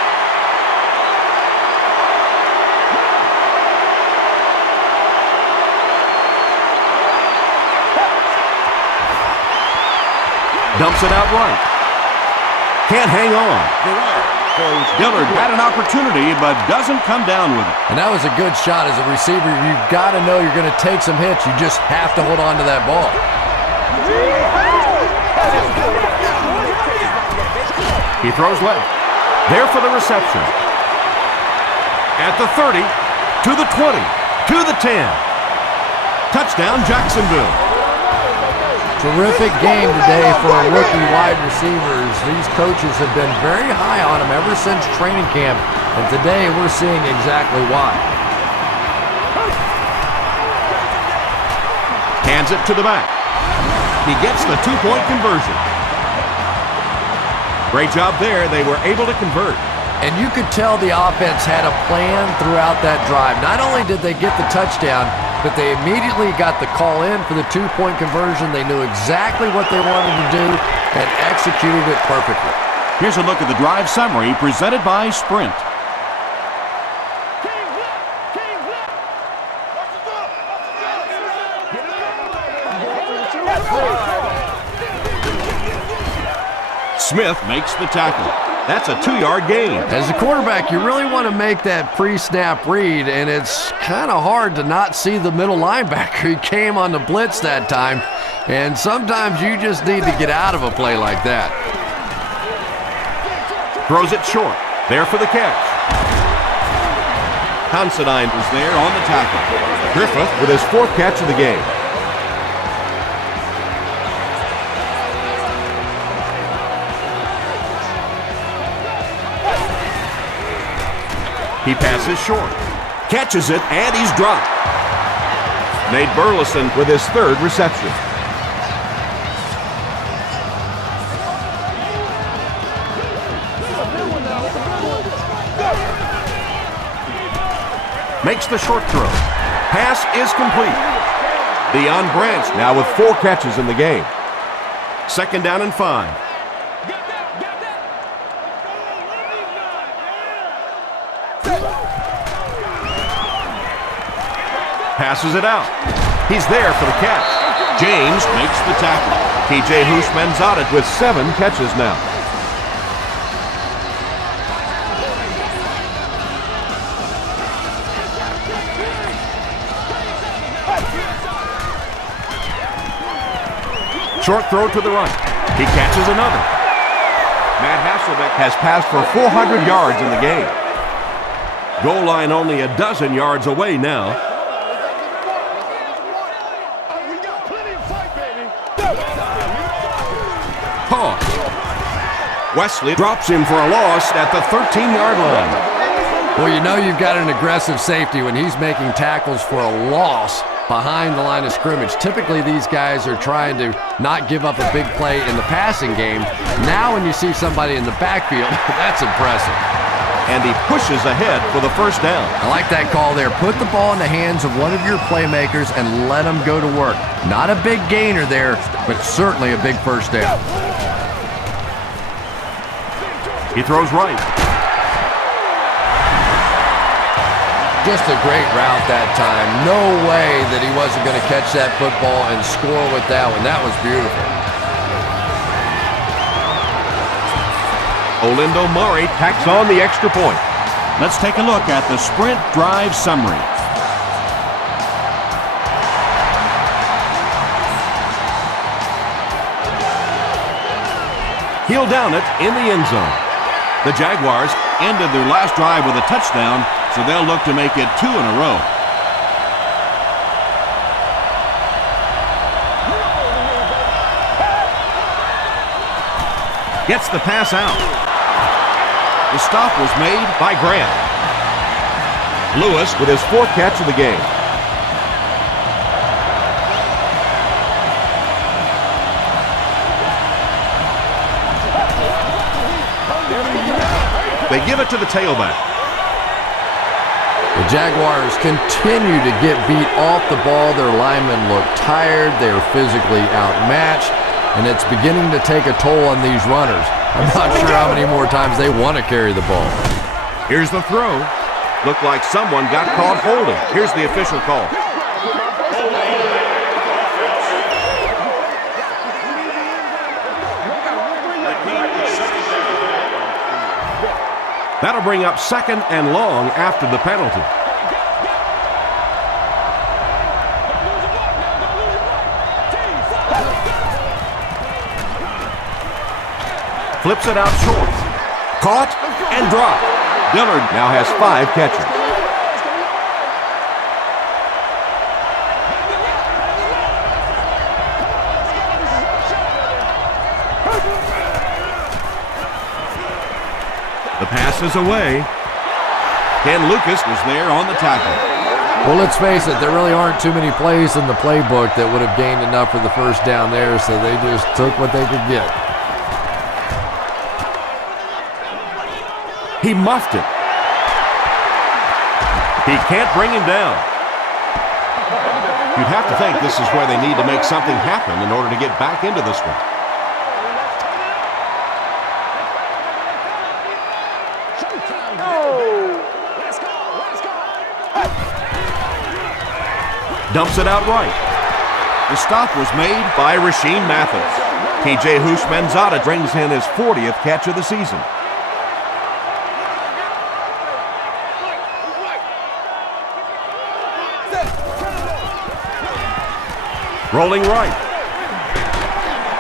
Dumps it out right. Can't hang on. Dillard had an opportunity, but doesn't come down with it. And that was a good shot. As a receiver, you've got to know you're going to take some hits. You just have to hold on to that ball. He throws left. There for the reception. At the 30, to the 20, to the 10. Touchdown, Jacksonville. Terrific game today for rookie wide receivers. These coaches have been very high on them ever since training camp, and today we're seeing exactly why. Hands it to the back. He gets the two-point conversion. Great job there. They were able to convert. And you could tell the offense had a plan throughout that drive. Not only did they get the touchdown, but they immediately got the call in for the two-point conversion. They knew exactly what they wanted to do and executed it perfectly. Here's a look at the drive summary presented by Sprint. Smith makes the tackle. That's a 2-yard gain. As a quarterback, you really want to make that pre-snap read, and it's kind of hard to not see the middle linebacker. He came on the blitz that time, and sometimes you just need to get out of a play like that. Throws it short. There for the catch. Considine was there on the tackle. Griffith with his 4th catch of the game. He passes short, catches it, and he's dropped. Nate Burleson with his 3rd reception. Makes the short throw. Pass is complete. Deion Branch now with 4 catches in the game. 2nd down and 5. Passes it out. He's there for the catch. James makes the tackle. T.J. Houshmandzadeh with 7 catches now. Short throw to the right. He catches another. Matt Hasselbeck has passed for 400 yards in the game. Goal line only a dozen yards away now. Wesley drops him for a loss at the 13-yard line. Well, you know you've got an aggressive safety when he's making tackles for a loss behind the line of scrimmage. Typically, these guys are trying to not give up a big play in the passing game. Now when you see somebody in the backfield, that's impressive. And he pushes ahead for the 1st down. I like that call there. Put the ball in the hands of one of your playmakers and let them go to work. Not a big gainer there, but certainly a big 1st down. He throws right. Just a great route that time. No way that he wasn't going to catch that football and score with that one. That was beautiful. Olindo Murray tacks on the extra point. Let's take a look at the Sprint drive summary. He'll down it in the end zone. The Jaguars ended their last drive with a touchdown, so they'll look to make it 2 in a row. Gets the pass out. The stop was made by Grant. Lewis with his 4th catch of the game. They give it to the tailback. The Jaguars continue to get beat off the ball. Their linemen look tired. They're physically outmatched, and it's beginning to take a toll on these runners. I'm not sure how many more times they want to carry the ball. Here's the throw. Looked like someone got caught holding. Here's the official call. That'll bring up 2nd and long after the penalty. Flips it out short. Caught and dropped. Dillard now has 5 catches. The pass is away. Ken Lucas was there on the tackle. Well, let's face it, there really aren't too many plays in the playbook that would have gained enough for the first down there, so they just took what they could get. He muffed it. He can't bring him down. You'd have to think this is where they need to make something happen in order to get back into this one. Dumps it out right. The stop was made by Rasheem Mathis. P.J. Houshmandzadeh brings in his 40th catch of the season. Rolling right.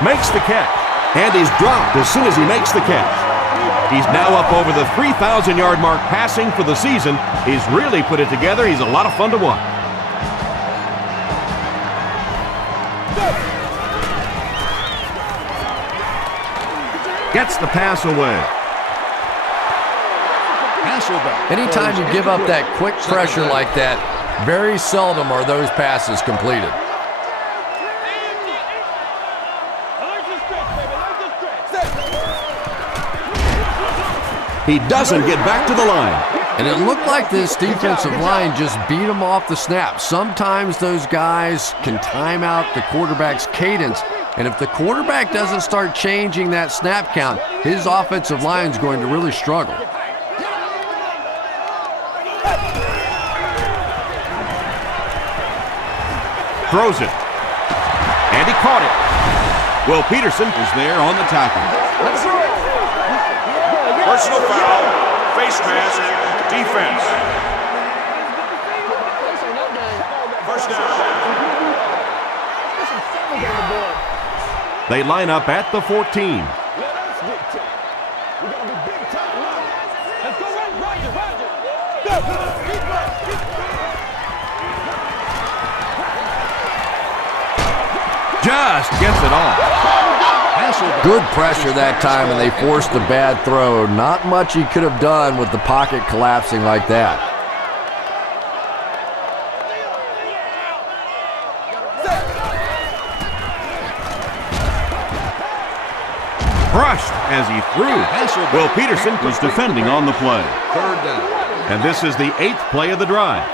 Makes the catch. And he's dropped as soon as he makes the catch. He's now up over the 3,000-yard mark passing for the season. He's really put it together. He's a lot of fun to watch. Gets the pass away. Anytime you give up that quick pressure like that, very seldom are those passes completed. He doesn't get back to the line. And it looked like this defensive line just beat him off the snap. Sometimes those guys can time out the quarterback's cadence, and if the quarterback doesn't start changing that snap count, his offensive line is going to really struggle. Throws it. And he caught it. Will Peterson was there on the tackle. Personal foul, face mask, defense. First down. They line up at the 14. Just gets it off. Good pressure that time, and they forced a bad throw. Not much he could have done with the pocket collapsing like that. Brushed as he threw. Will Peterson Was defending on the play. Third down. And this is the 8th play of the drive.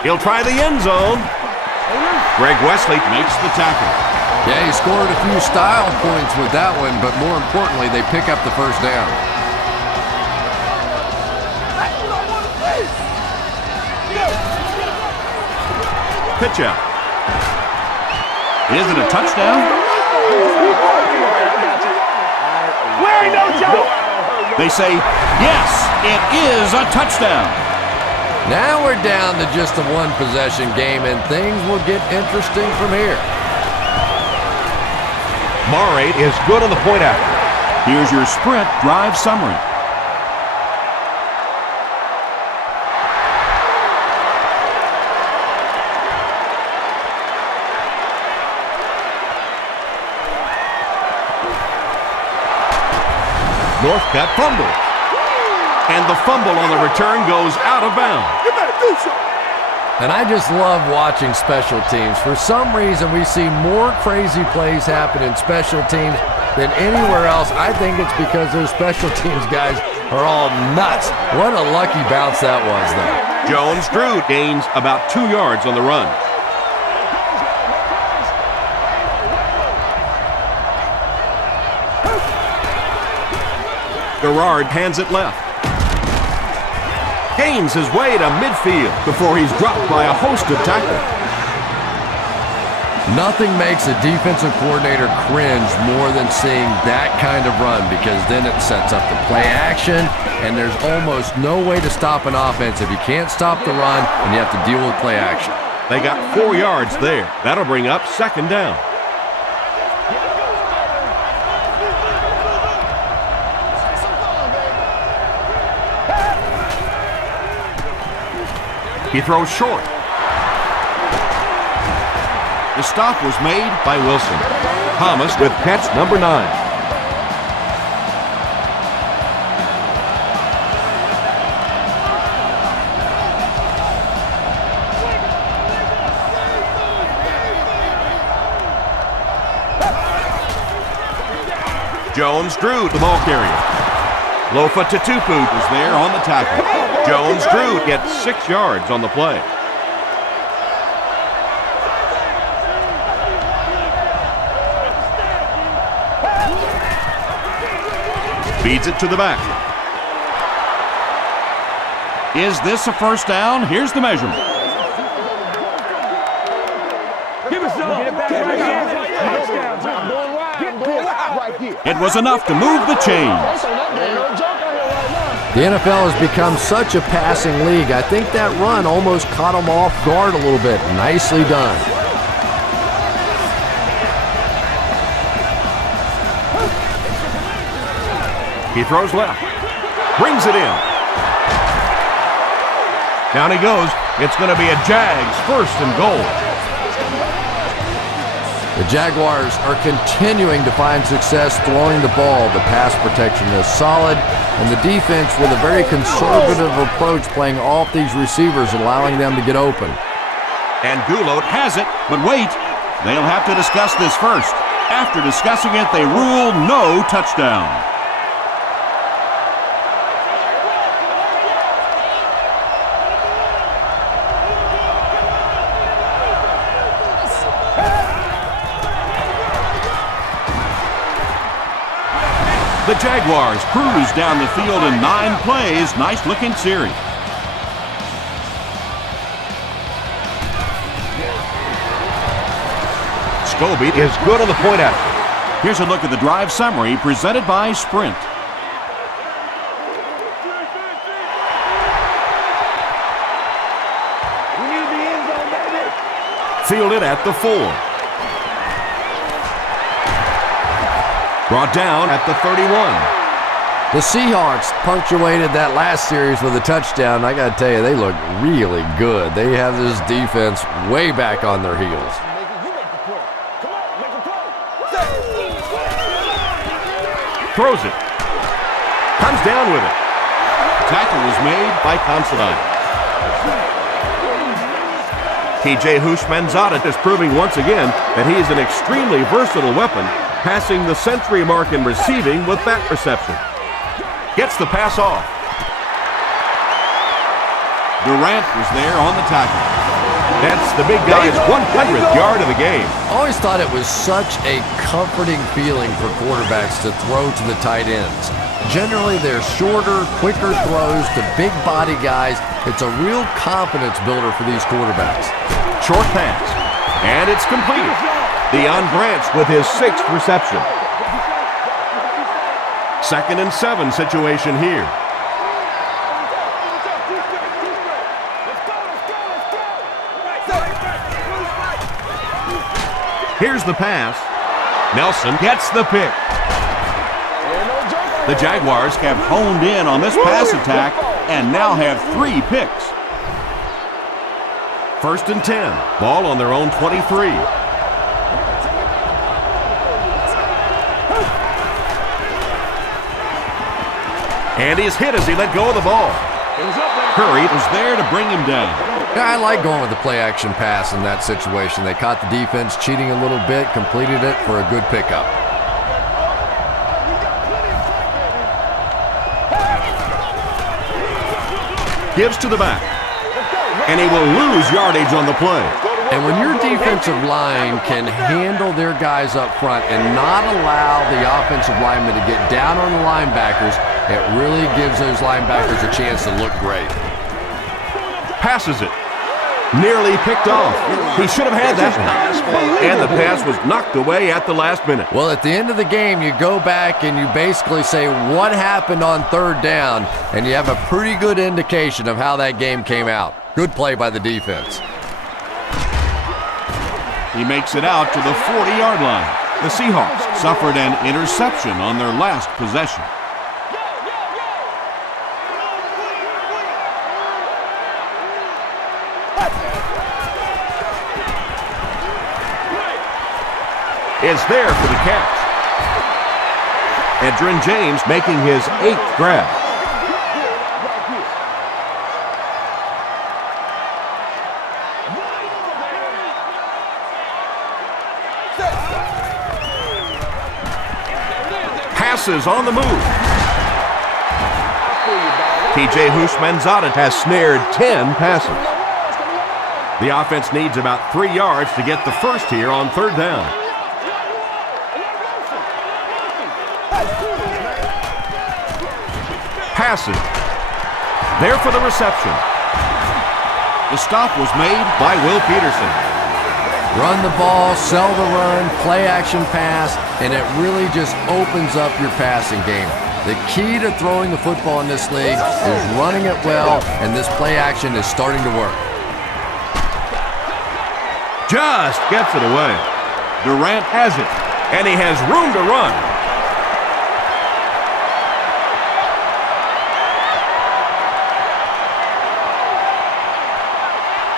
He'll try the end zone. Greg Wesley makes the tackle. Yeah, he scored a few style points with that one, but more importantly, they pick up the first down. Pitch out. Is it a touchdown? Where ain't no joke? They say, yes, it is a touchdown. Now we're down to just a one-possession game, and things will get interesting from here. Marade is good on the point after. Here's your Sprint drive summary. Northcutt fumbles. And the fumble on the return goes out of bounds. You better do something. And I just love watching special teams. For some reason, we see more crazy plays happen in special teams than anywhere else. I think it's because those special teams guys are all nuts. What a lucky bounce that was, though. Jones-Drew gains about 2 yards on the run. Garrard hands it left. Gains his way to midfield before he's dropped by a host of tacklers. Nothing makes a defensive coordinator cringe more than seeing that kind of run, because then it sets up the play action, and there's almost no way to stop an offense if you can't stop the run and you have to deal with play action. They got 4 yards there. That'll bring up 2nd down. He throws short. The stop was made by Wilson. Thomas with catch number 9. Jones-Drew, the ball carrier. Lofa Tatupu was there on the tackle. Jones-Drew gets 6 yards on the play. Feeds it to the back. Is this a first down? Here's the measurement. Give us some. Get it back right here. It was enough to move the chains. The NFL has become such a passing league. I think that run almost caught him off guard a little bit. Nicely done. He throws left. Brings it in. Down he goes. It's going to be a Jags 1st and goal. The Jaguars are continuing to find success throwing the ball. The pass protection is solid, and the defense with a very conservative approach playing off these receivers, allowing them to get open. And Goulot has it, but wait, they'll have to discuss this first. After discussing it, they rule no touchdown. The Jaguars cruise down the field in 9 plays. Nice-looking series. Scobie is good on the point after. Here's a look at the drive summary presented by Sprint. We need the end zone, baby. Fielded at the 4. Brought down at the 31. The Seahawks punctuated that last series with a touchdown. I got to tell you, they look really good. They have this defense way back on their heels. Throws it. Comes down with it. Tackle was made by Considine. TJ Houshmandzadeh is proving once again that he is an extremely versatile weapon, passing the century mark in receiving with that reception. Gets the pass off. Durant was there on the tackle. That's the big guy's 100th yard of the game. Always thought it was such a comforting feeling for quarterbacks to throw to the tight ends. Generally, they're shorter, quicker throws to big body guys. It's a real confidence builder for these quarterbacks. Short pass, and it's completed. Deion Branch with his 6th reception. 2nd and 7 situation here. Here's the pass. Nelson gets the pick. The Jaguars have honed in on this pass attack and now have 3 picks. 1st and 10. Ball on their own 23. And he's hit as he let go of the ball. Curry was there to bring him down. Yeah, I like going with the play-action pass in that situation. They caught the defense cheating a little bit, completed it for a good pickup. Gives to the back. And he will lose yardage on the play. And when your defensive line can handle their guys up front and not allow the offensive linemen to get down on the linebackers, it really gives those linebackers a chance to look great. Passes it. Nearly picked off. He should have had that one. And the pass was knocked away at the last minute. Well, at the end of the game, you go back and you basically say what happened on third down, and you have a pretty good indication of how that game came out. Good play by the defense. He makes it out to the 40-yard line. The Seahawks suffered an interception on their last possession. Is there for the catch. Edgerrin James making his 8th grab. Passes on the move. T.J. Houshmandzadeh has snared 10 passes. The offense needs about 3 yards to get the first here on third down. Passes. There for the reception. The stop was made by Will Peterson. Run the ball, sell the run, play action pass, and it really just opens up your passing game. The key to throwing the football in this league is running it well, and this play action is starting to work. Just gets it away. Durant has it, and he has room to run.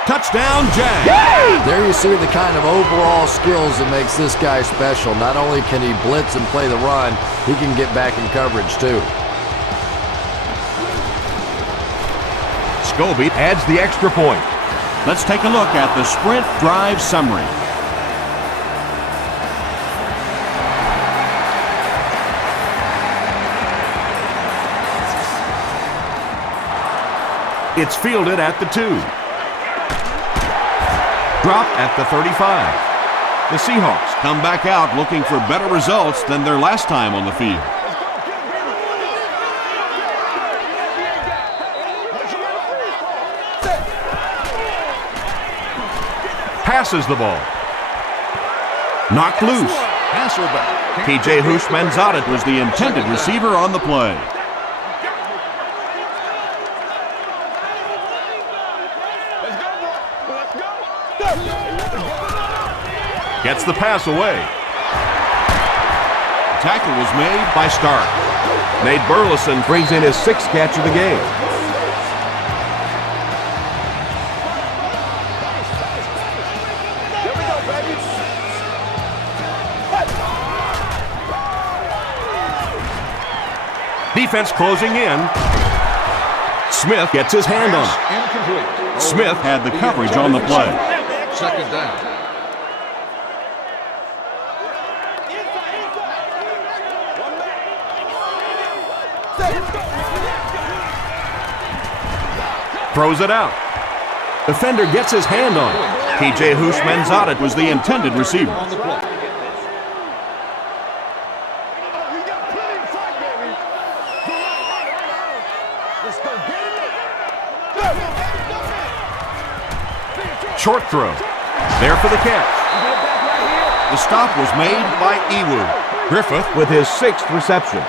Touchdown, Jag! There you see the kind of overall skills that makes this guy special. Not only can he blitz and play the run, he can get back in coverage too. Scobie adds the extra point. Let's take a look at the sprint drive summary. It's fielded at the 2. Dropped at the 35. The Seahawks come back out looking for better results than their last time on the field. Passes the ball. Knocked loose. Hasselbeck. T.J. Houshmandzadeh Was the intended receiver on the play. gets the pass away. Tackle was made by Stark. Nate Burleson brings in his 6th catch of the game. Defense closing in. Smith gets his hand on it. Smith had the coverage on the play. 2nd down. Throws it out. Defender gets his hand on it. T.J. Houshmandzadeh was the intended receiver. Short throw. There for the catch. The stop was made by Ewu. Griffith with his 6th reception.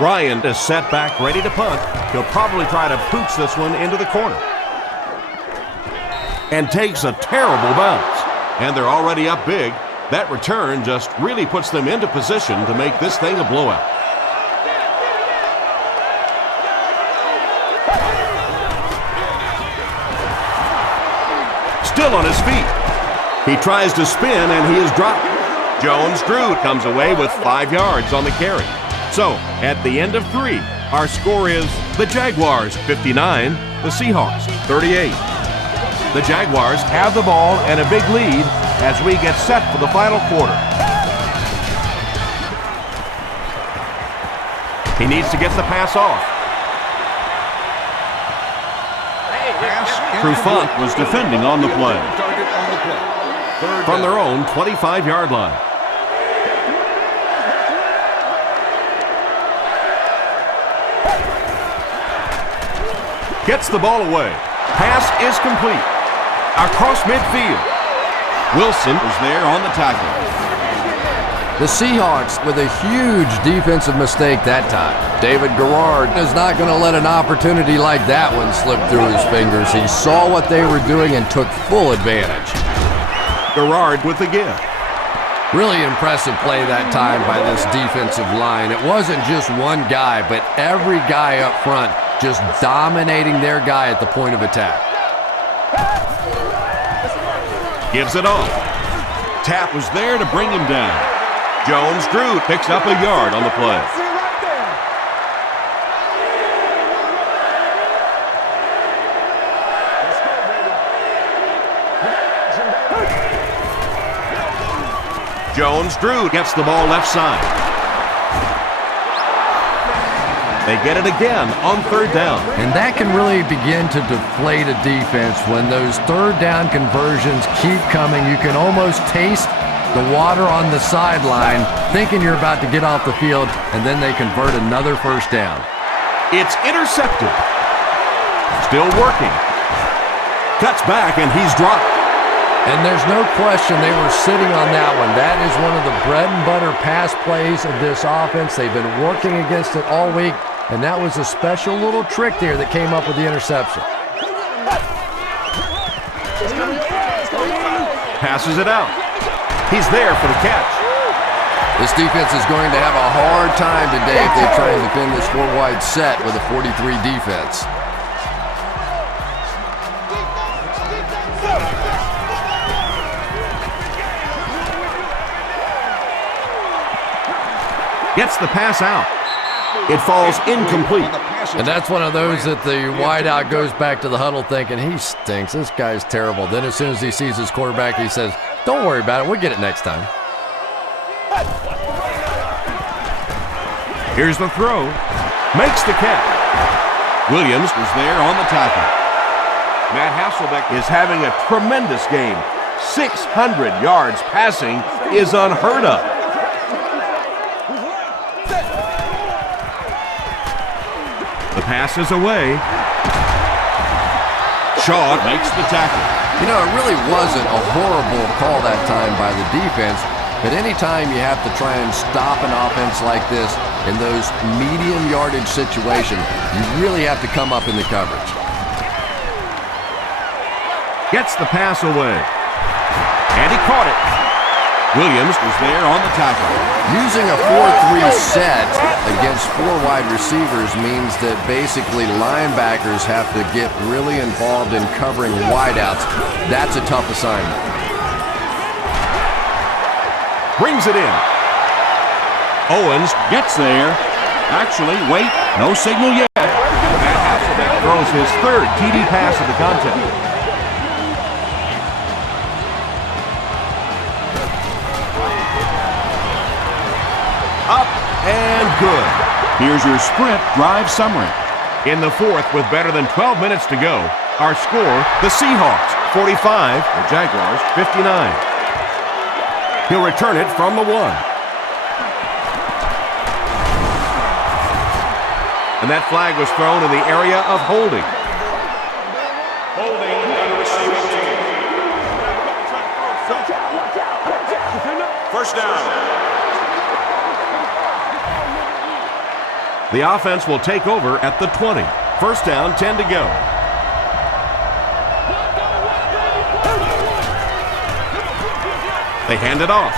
Ryan is set back, ready to punt. He'll probably try to pooch this one into the corner. And takes a terrible bounce. And they're already up big. That return just really puts them into position to make this thing a blowout. Still on his feet. He tries to spin and he is dropped. Jones-Drew comes away with 5 yards on the carry. So, at the end of 3, our score is the Jaguars 59, the Seahawks 38. The Jaguars have the ball and a big lead as we get set for the final quarter. He needs to get the pass off. Trufant was defending on the play. From their own 25-yard line. Gets the ball away. Pass is complete. Across midfield. Wilson was there on the tackle. The Seahawks with a huge defensive mistake that time. David Garrard is not going to let an opportunity like that one slip through his fingers. He saw what they were doing and took full advantage. Garrard with the give. Really impressive play that time by this defensive line. It wasn't just one guy, but every guy up front just dominating their guy at the point of attack. Gives it off. Tapp was there to bring him down. Jones-Drew picks up a yard on the play. Jones-Drew gets the ball left side. They get it again on third down. And that can really begin to deflate a defense when those third down conversions keep coming. You can almost taste the water on the sideline, thinking you're about to get off the field, and then they convert another first down. It's intercepted. Still working. Cuts back, and he's dropped. And there's no question they were sitting on that one. That is one of the bread and butter pass plays of this offense. They've been working against it all week, and that was a special little trick there that came up with the interception. Passes it out. He's there for the catch. This defense is going to have a hard time today if they try and defend this four-wide set with a 43 defense. Gets the pass out. It falls incomplete. And that's one of those that the wideout goes back to the huddle thinking, he stinks, this guy's terrible. Then as soon as he sees his quarterback, he says, don't worry about it, we'll get it next time. Here's the throw. Makes the catch. Williams was there on the tackle. Matt Hasselbeck is having a tremendous game. 600 yards passing is unheard of. The pass is away. Shaw makes the tackle. You know, it really wasn't a horrible call that time by the defense, but anytime you have to try and stop an offense like this in those medium yardage situations, you really have to come up in the coverage. Gets the pass away. And he caught it. Williams was there on the tackle. Using a 4-3 set against four wide receivers means that basically linebackers have to get really involved in covering wideouts. That's a tough assignment. Brings it in. Owens gets there. Actually, wait, no signal yet. Matt Hasselbeck throws his third TD pass of the contest. Up and good. Here's your sprint drive summary. In the fourth, with better than 12 minutes to go, our score, the Seahawks, 45, the Jaguars, 59. He'll return it from the 1. And that flag was thrown in the area of holding. Holding on the receiving team. First down. The offense will take over at the 20. First down, 10 to go. They hand it off.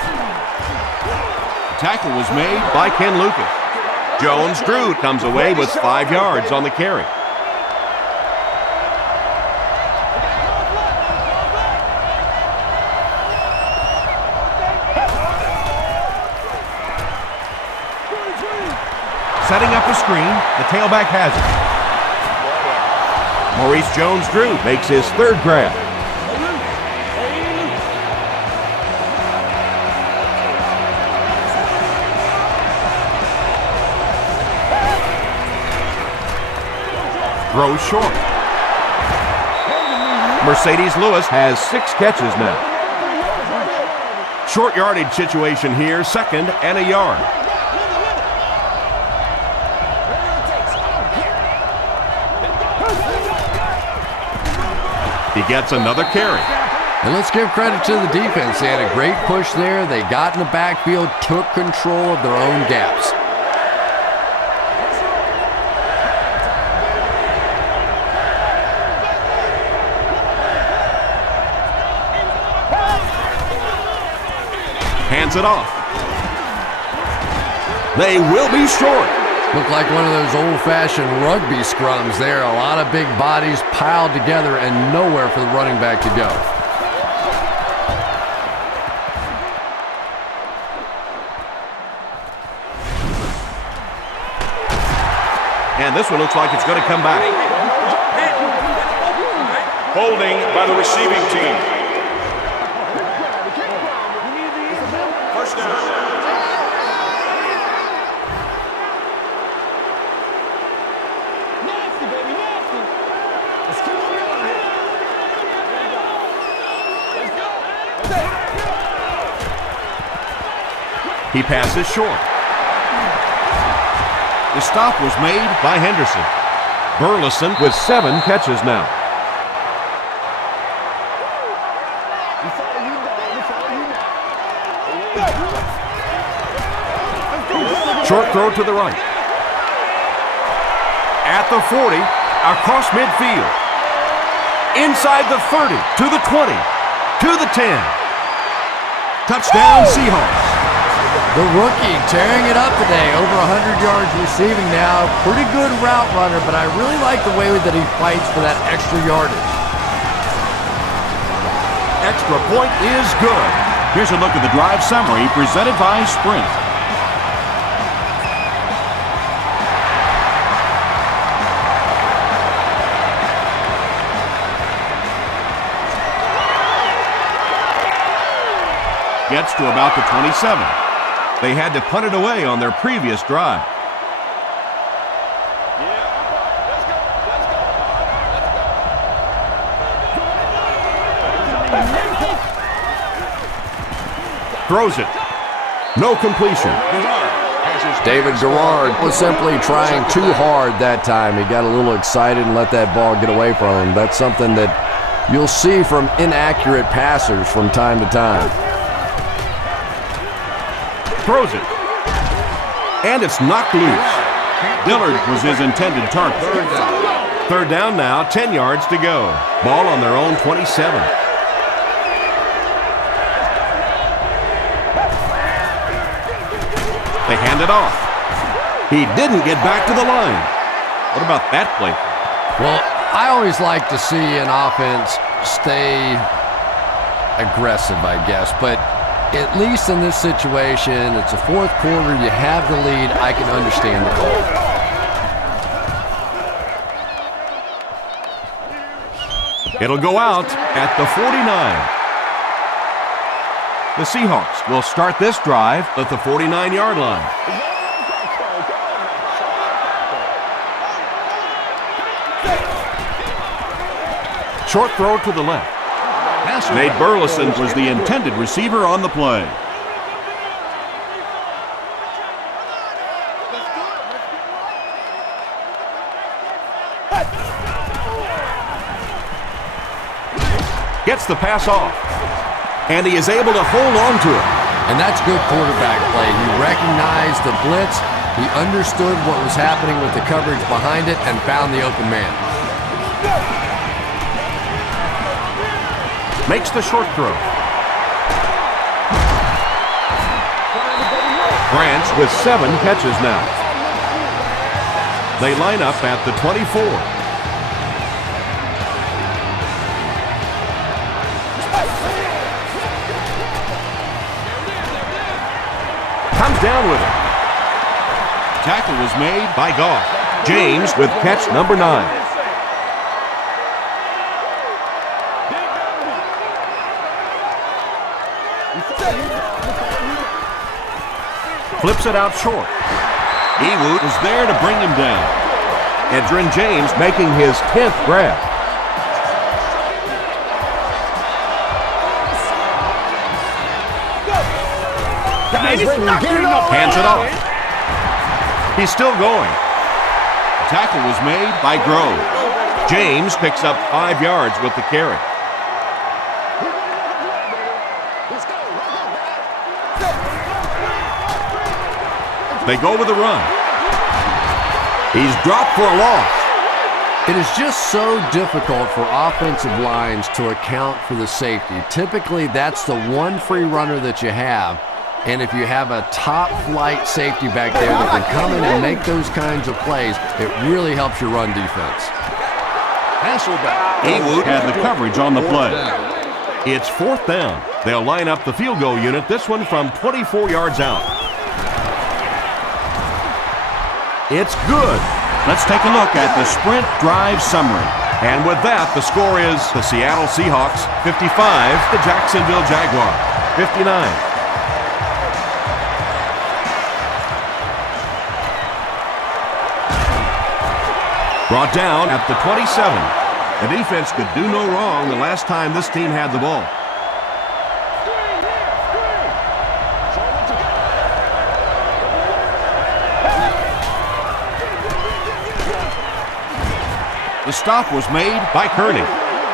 Tackle was made By Ken Lucas. Jones-Drew comes away with 5 yards on the carry. Setting up a screen, the tailback has it. Maurice Jones-Drew makes his third grab. Throws short. Mercedes Lewis has 6 catches now. Short yardage situation here, 2nd and a yard. He gets another carry. And let's give credit to the defense. They had a great push there. They got in the backfield, took control of their own gaps. Hands it off. They will be short. Looked like one of those old-fashioned rugby scrums there. A lot of big bodies piled together and nowhere for the running back to go. And this one looks like it's going to come back. Holding by the receiving team. First down. He passes short. The stop was made by Henderson. Burleson with 7 catches now. Short throw to the right. At the 40, across midfield. Inside the 30, to the 20, to the 10. Touchdown Seahawks. The rookie tearing it up today, over 100 yards receiving now. Pretty good route runner, but I really like the way that he fights for that extra yardage. Extra point is good. Here's a look at the drive summary presented by Sprint. Gets to about the 27. They had to punt it away on their previous drive. Throws it. No completion. David Garrard was simply trying too hard that time. He got a little excited and let that ball get away from him. That's something that you'll see from inaccurate passers from time to time. Throws it. And it's knocked loose. Dillard was his intended target. Third down now, 10 yards to go. Ball on their own 27. They hand it off. He didn't get back to the line. What about that play? Well, I always like to see an offense stay aggressive, I guess, but at least in this situation, it's the fourth quarter, you have the lead, I can understand the call. It'll go out at the 49. The Seahawks will start this drive at the 49-yard line. Short throw to the left. Nate Burleson was the intended receiver on the play. Gets the pass off. And he is able to hold on to it. And that's good quarterback play. He recognized the blitz, he understood what was happening with the coverage behind it, and found the open man. Makes the short throw. Branch with 7 catches now. They line up at the 24. Comes down with it. Tackle was made By Goff. James with catch number 9. Flips it out short. Ewood is there to bring him down. Edgerrin James making his 10th grab. Hands it off. He's still going. Tackle was made by Grove. James picks up 5 yards with the carry. They go with the run. He's dropped for a loss. It is just so difficult for offensive lines to account for the safety. Typically, that's the one free runner that you have. And if you have a top-flight safety back there that can come in and make those kinds of plays, it really helps your run defense. Hasselbeck had the coverage on the play. It's 4th down. They'll line up the field goal unit, this one from 24 yards out. It's good. Let's take a look at the sprint drive summary. And with that, the score is the Seattle Seahawks 55, the Jacksonville Jaguars 59. Brought down at the 27. The defense could do no wrong the last time this team had the ball. The stop was made by Kearney.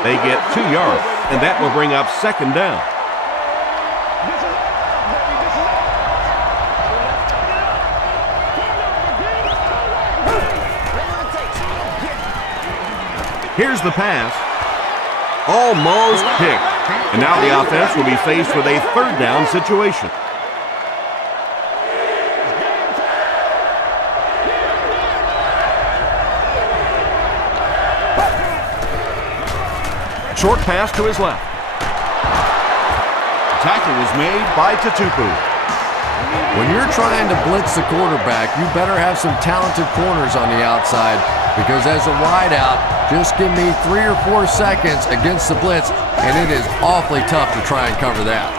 They get 2 yards, and that will bring up 2nd down. Here's the pass. Almost picked. And now the offense will be faced with a 3rd down situation. Short pass to his left. Tackle was made by Tutupu. When you're trying to blitz the quarterback, you better have some talented corners on the outside, because as a wideout, just give me 3 or 4 seconds against the blitz, and it is awfully tough to try and cover that.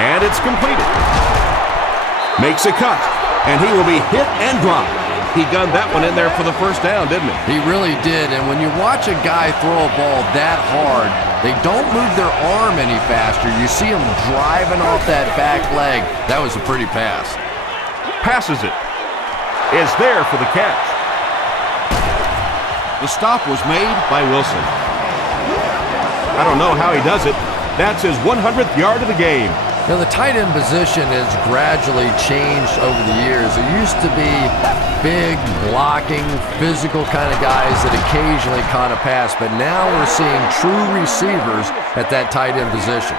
And it's completed. Makes a cut, and he will be hit and dropped. He gunned that one in there for the 1st down, didn't he? He really did, and when you watch a guy throw a ball that hard, they don't move their arm any faster. You see him driving off that back leg. That was a pretty pass. Passes it. Is there for the catch. The stop was made by Wilson. I don't know how he does it. That's his 100th yard of the game. Now, the tight end position has gradually changed over the years. It used to be big, blocking, physical kind of guys that occasionally caught a pass, but now we're seeing true receivers at that tight end position.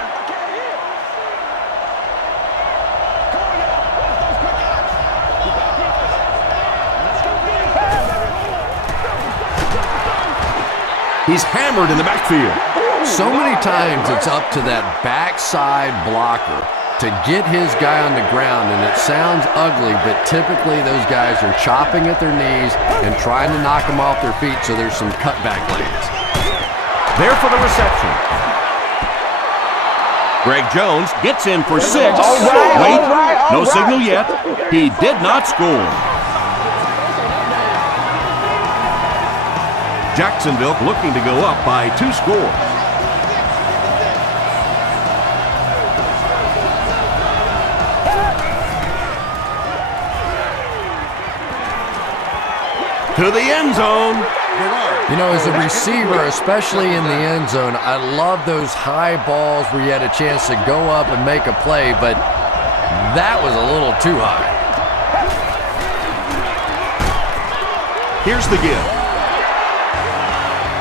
He's hammered in the backfield. So many times it's up to that backside blocker to get his guy on the ground, and it sounds ugly, but typically those guys are chopping at their knees and trying to knock them off their feet, so there's some cutback lanes. There for the reception. Greg Jones gets in for 6. Wait, no signal yet. He did not score. Jacksonville looking to go up by 2 scores. To the end zone. You know, as a receiver, especially in the end zone, I love those high balls where you had a chance to go up and make a play, but that was a little too high. Here's the give.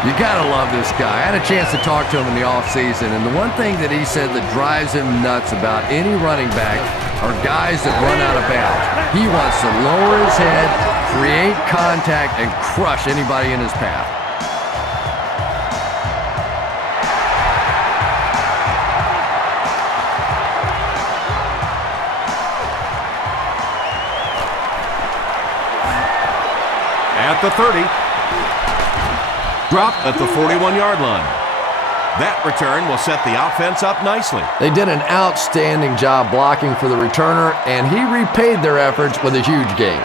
You gotta love this guy. I had a chance to talk to him in the offseason, and the one thing that he said that drives him nuts about any running back are guys that run out of bounds. He wants to lower his head, create contact, and crush anybody in his path. At the 30. Dropped at the 41-yard line. That return will set the offense up nicely. They did an outstanding job blocking for the returner, and he repaid their efforts with a huge gain.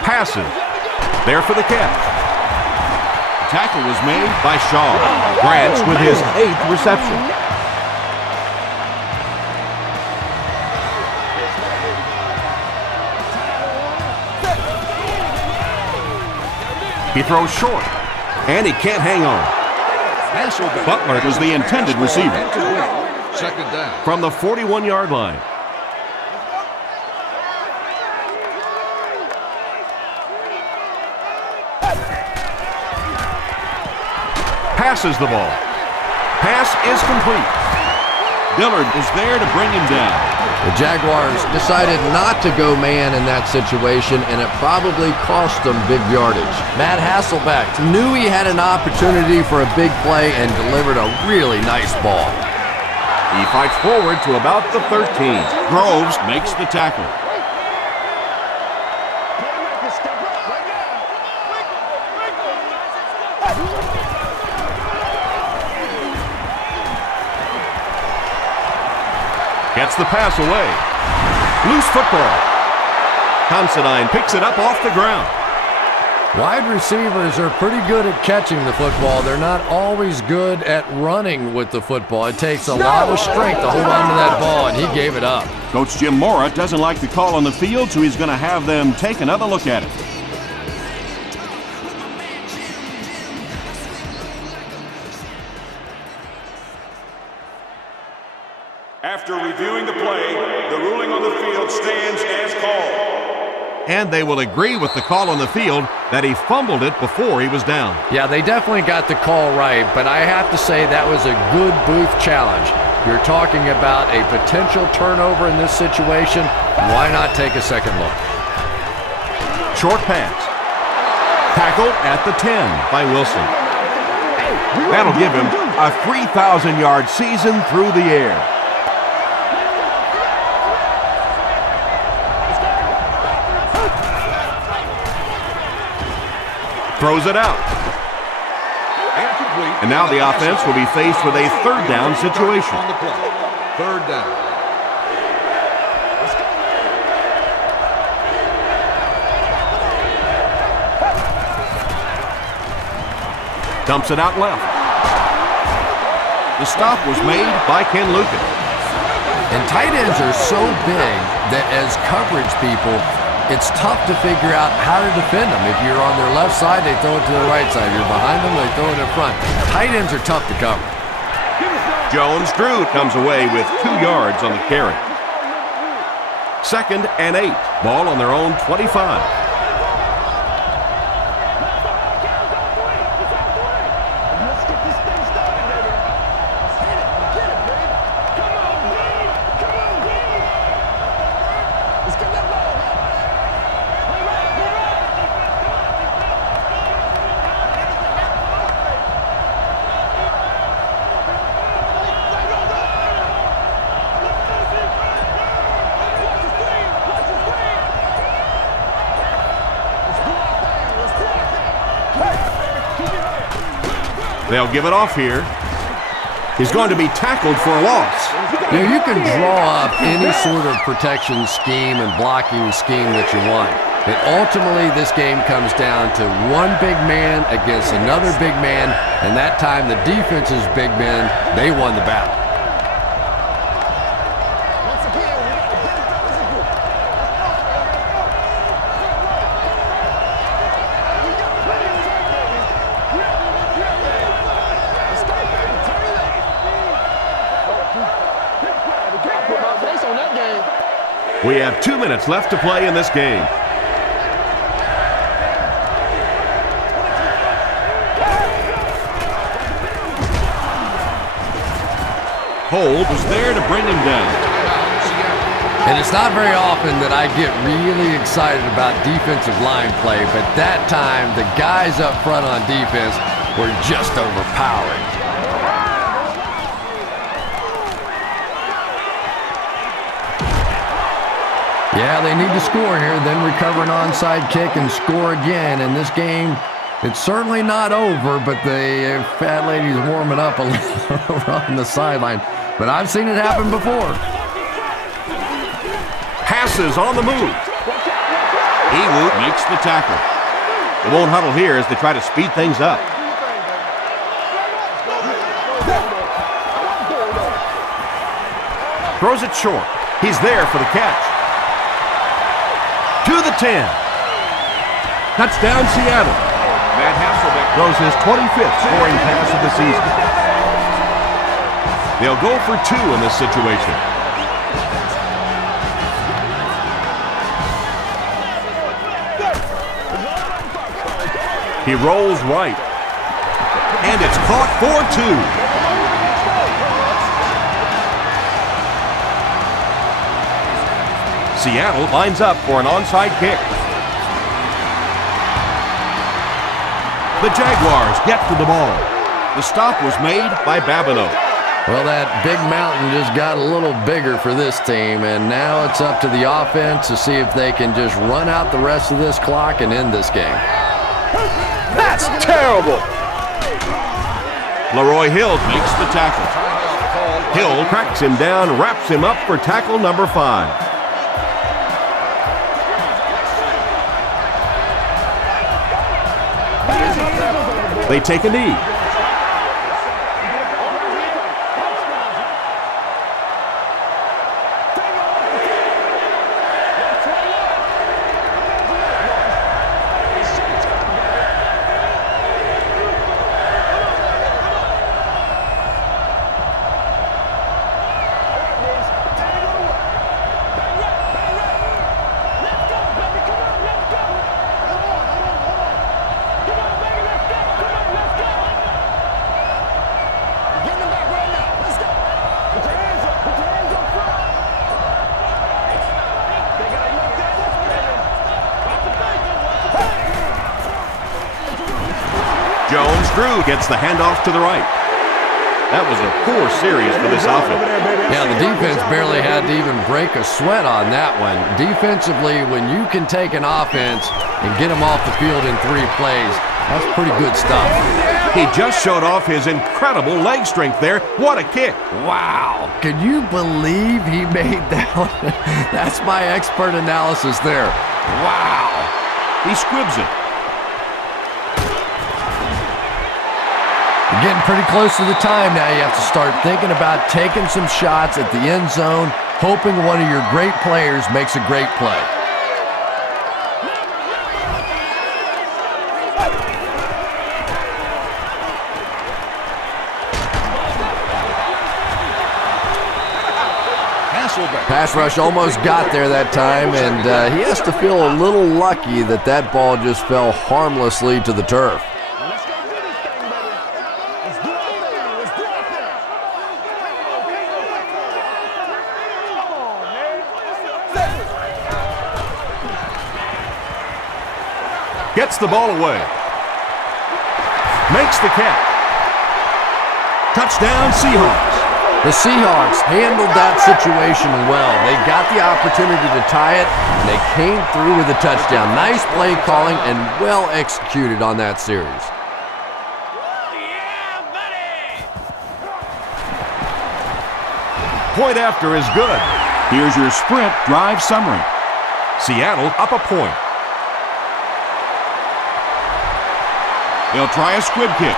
Passes. There for the catch. Tackle was made by Shaw. Branch with his 8th reception. He throws short, and he can't hang on. Butler was the intended receiver. Second down. From the 41-yard line. Passes the ball. Pass is complete. Dillard is there to bring him down. The Jaguars decided not to go man in that situation, and it probably cost them big yardage. Matt Hasselbeck knew he had an opportunity for a big play and delivered a really nice ball. He fights forward to about the 13. Groves makes the tackle. Gets the pass away. Loose football. Considine picks it up off the ground. Wide receivers are pretty good at catching the football. They're not always good at running with the football. It takes a lot of strength to hold on to that ball, and he gave it up. Coach Jim Mora doesn't like the call on the field, so he's going to have them take another look at it. After reviewing the play, the ruling on the field stands as called. And they will agree with the call on the field that he fumbled it before he was down. Yeah, they definitely got the call right, but I have to say that was a good booth challenge. You're talking about a potential turnover in this situation. Why not take a second look? Short pass. Tackled at the 10 by Wilson. That'll give him a 3,000-yard season through the air. Throws it out. And now the offense will be faced with a third down situation. On the play. Third down. Dumps it out left. The stop was made by Ken Lucan. And tight ends are so big that as coverage people, it's tough to figure out how to defend them. If you're on their left side, they throw it to the right side. If you're behind them, they throw it in front. Tight ends are tough to cover. Jones-Drew comes away with 2 yards on the carry. 2nd and 8. Ball on their own 25. They'll give it off here. He's going to be tackled for a loss. Now, you can draw up any sort of protection scheme and blocking scheme that you want. But ultimately, this game comes down to one big man against another big man, and that time the defense's big men, they won the battle. We have 2 minutes left to play in this game. Hold was there to bring him down. And it's not very often that I get really excited about defensive line play, but that time the guys up front on defense were just overpowering. Yeah, they need to score here, then recover an onside kick and score again. In this game, it's certainly not over, but the fat lady's warming up a little on the sideline. But I've seen it happen before. Passes on the move. Ewood makes the tackle. They won't huddle here as they try to speed things up. Throws it short. He's there for the catch. To the 10. Touchdown, Seattle. Matt Hasselbeck throws his 25th scoring pass of the season. They'll go for 2 in this situation. He rolls right. And it's caught for 2. Seattle lines up for an onside kick. The Jaguars get to the ball. The stop was made by Babineau. Well, that big mountain just got a little bigger for this team, and now it's up to the offense to see if they can just run out the rest of this clock and end this game. That's terrible. Leroy Hill makes the tackle. Hill cracks him down, wraps him up for tackle number 5. They take a knee. Drew gets the handoff to the right. That was a poor series for this offense. Yeah, the defense barely had to even break a sweat on that one. Defensively, when you can take an offense and get them off the field in 3 plays, that's pretty good stuff. He just showed off his incredible leg strength there. What a kick. Wow. Can you believe he made that one? That's my expert analysis there. Wow. He squibs it. You're getting pretty close to the time now. You have to start thinking about taking some shots at the end zone, hoping one of your great players makes a great play. Pass rush almost got there that time, and he has to feel a little lucky that that ball just fell harmlessly to the turf. Gets the ball away. Makes the catch. Touchdown, Seahawks. The Seahawks handled that situation well. They got the opportunity to tie it, and they came through with a touchdown. Nice play calling and well executed on that series. Point after is good. Here's your sprint drive summary. Seattle up a point. They'll try a squib kick.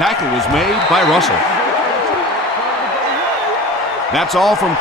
Tackle was made by Russell. That's all from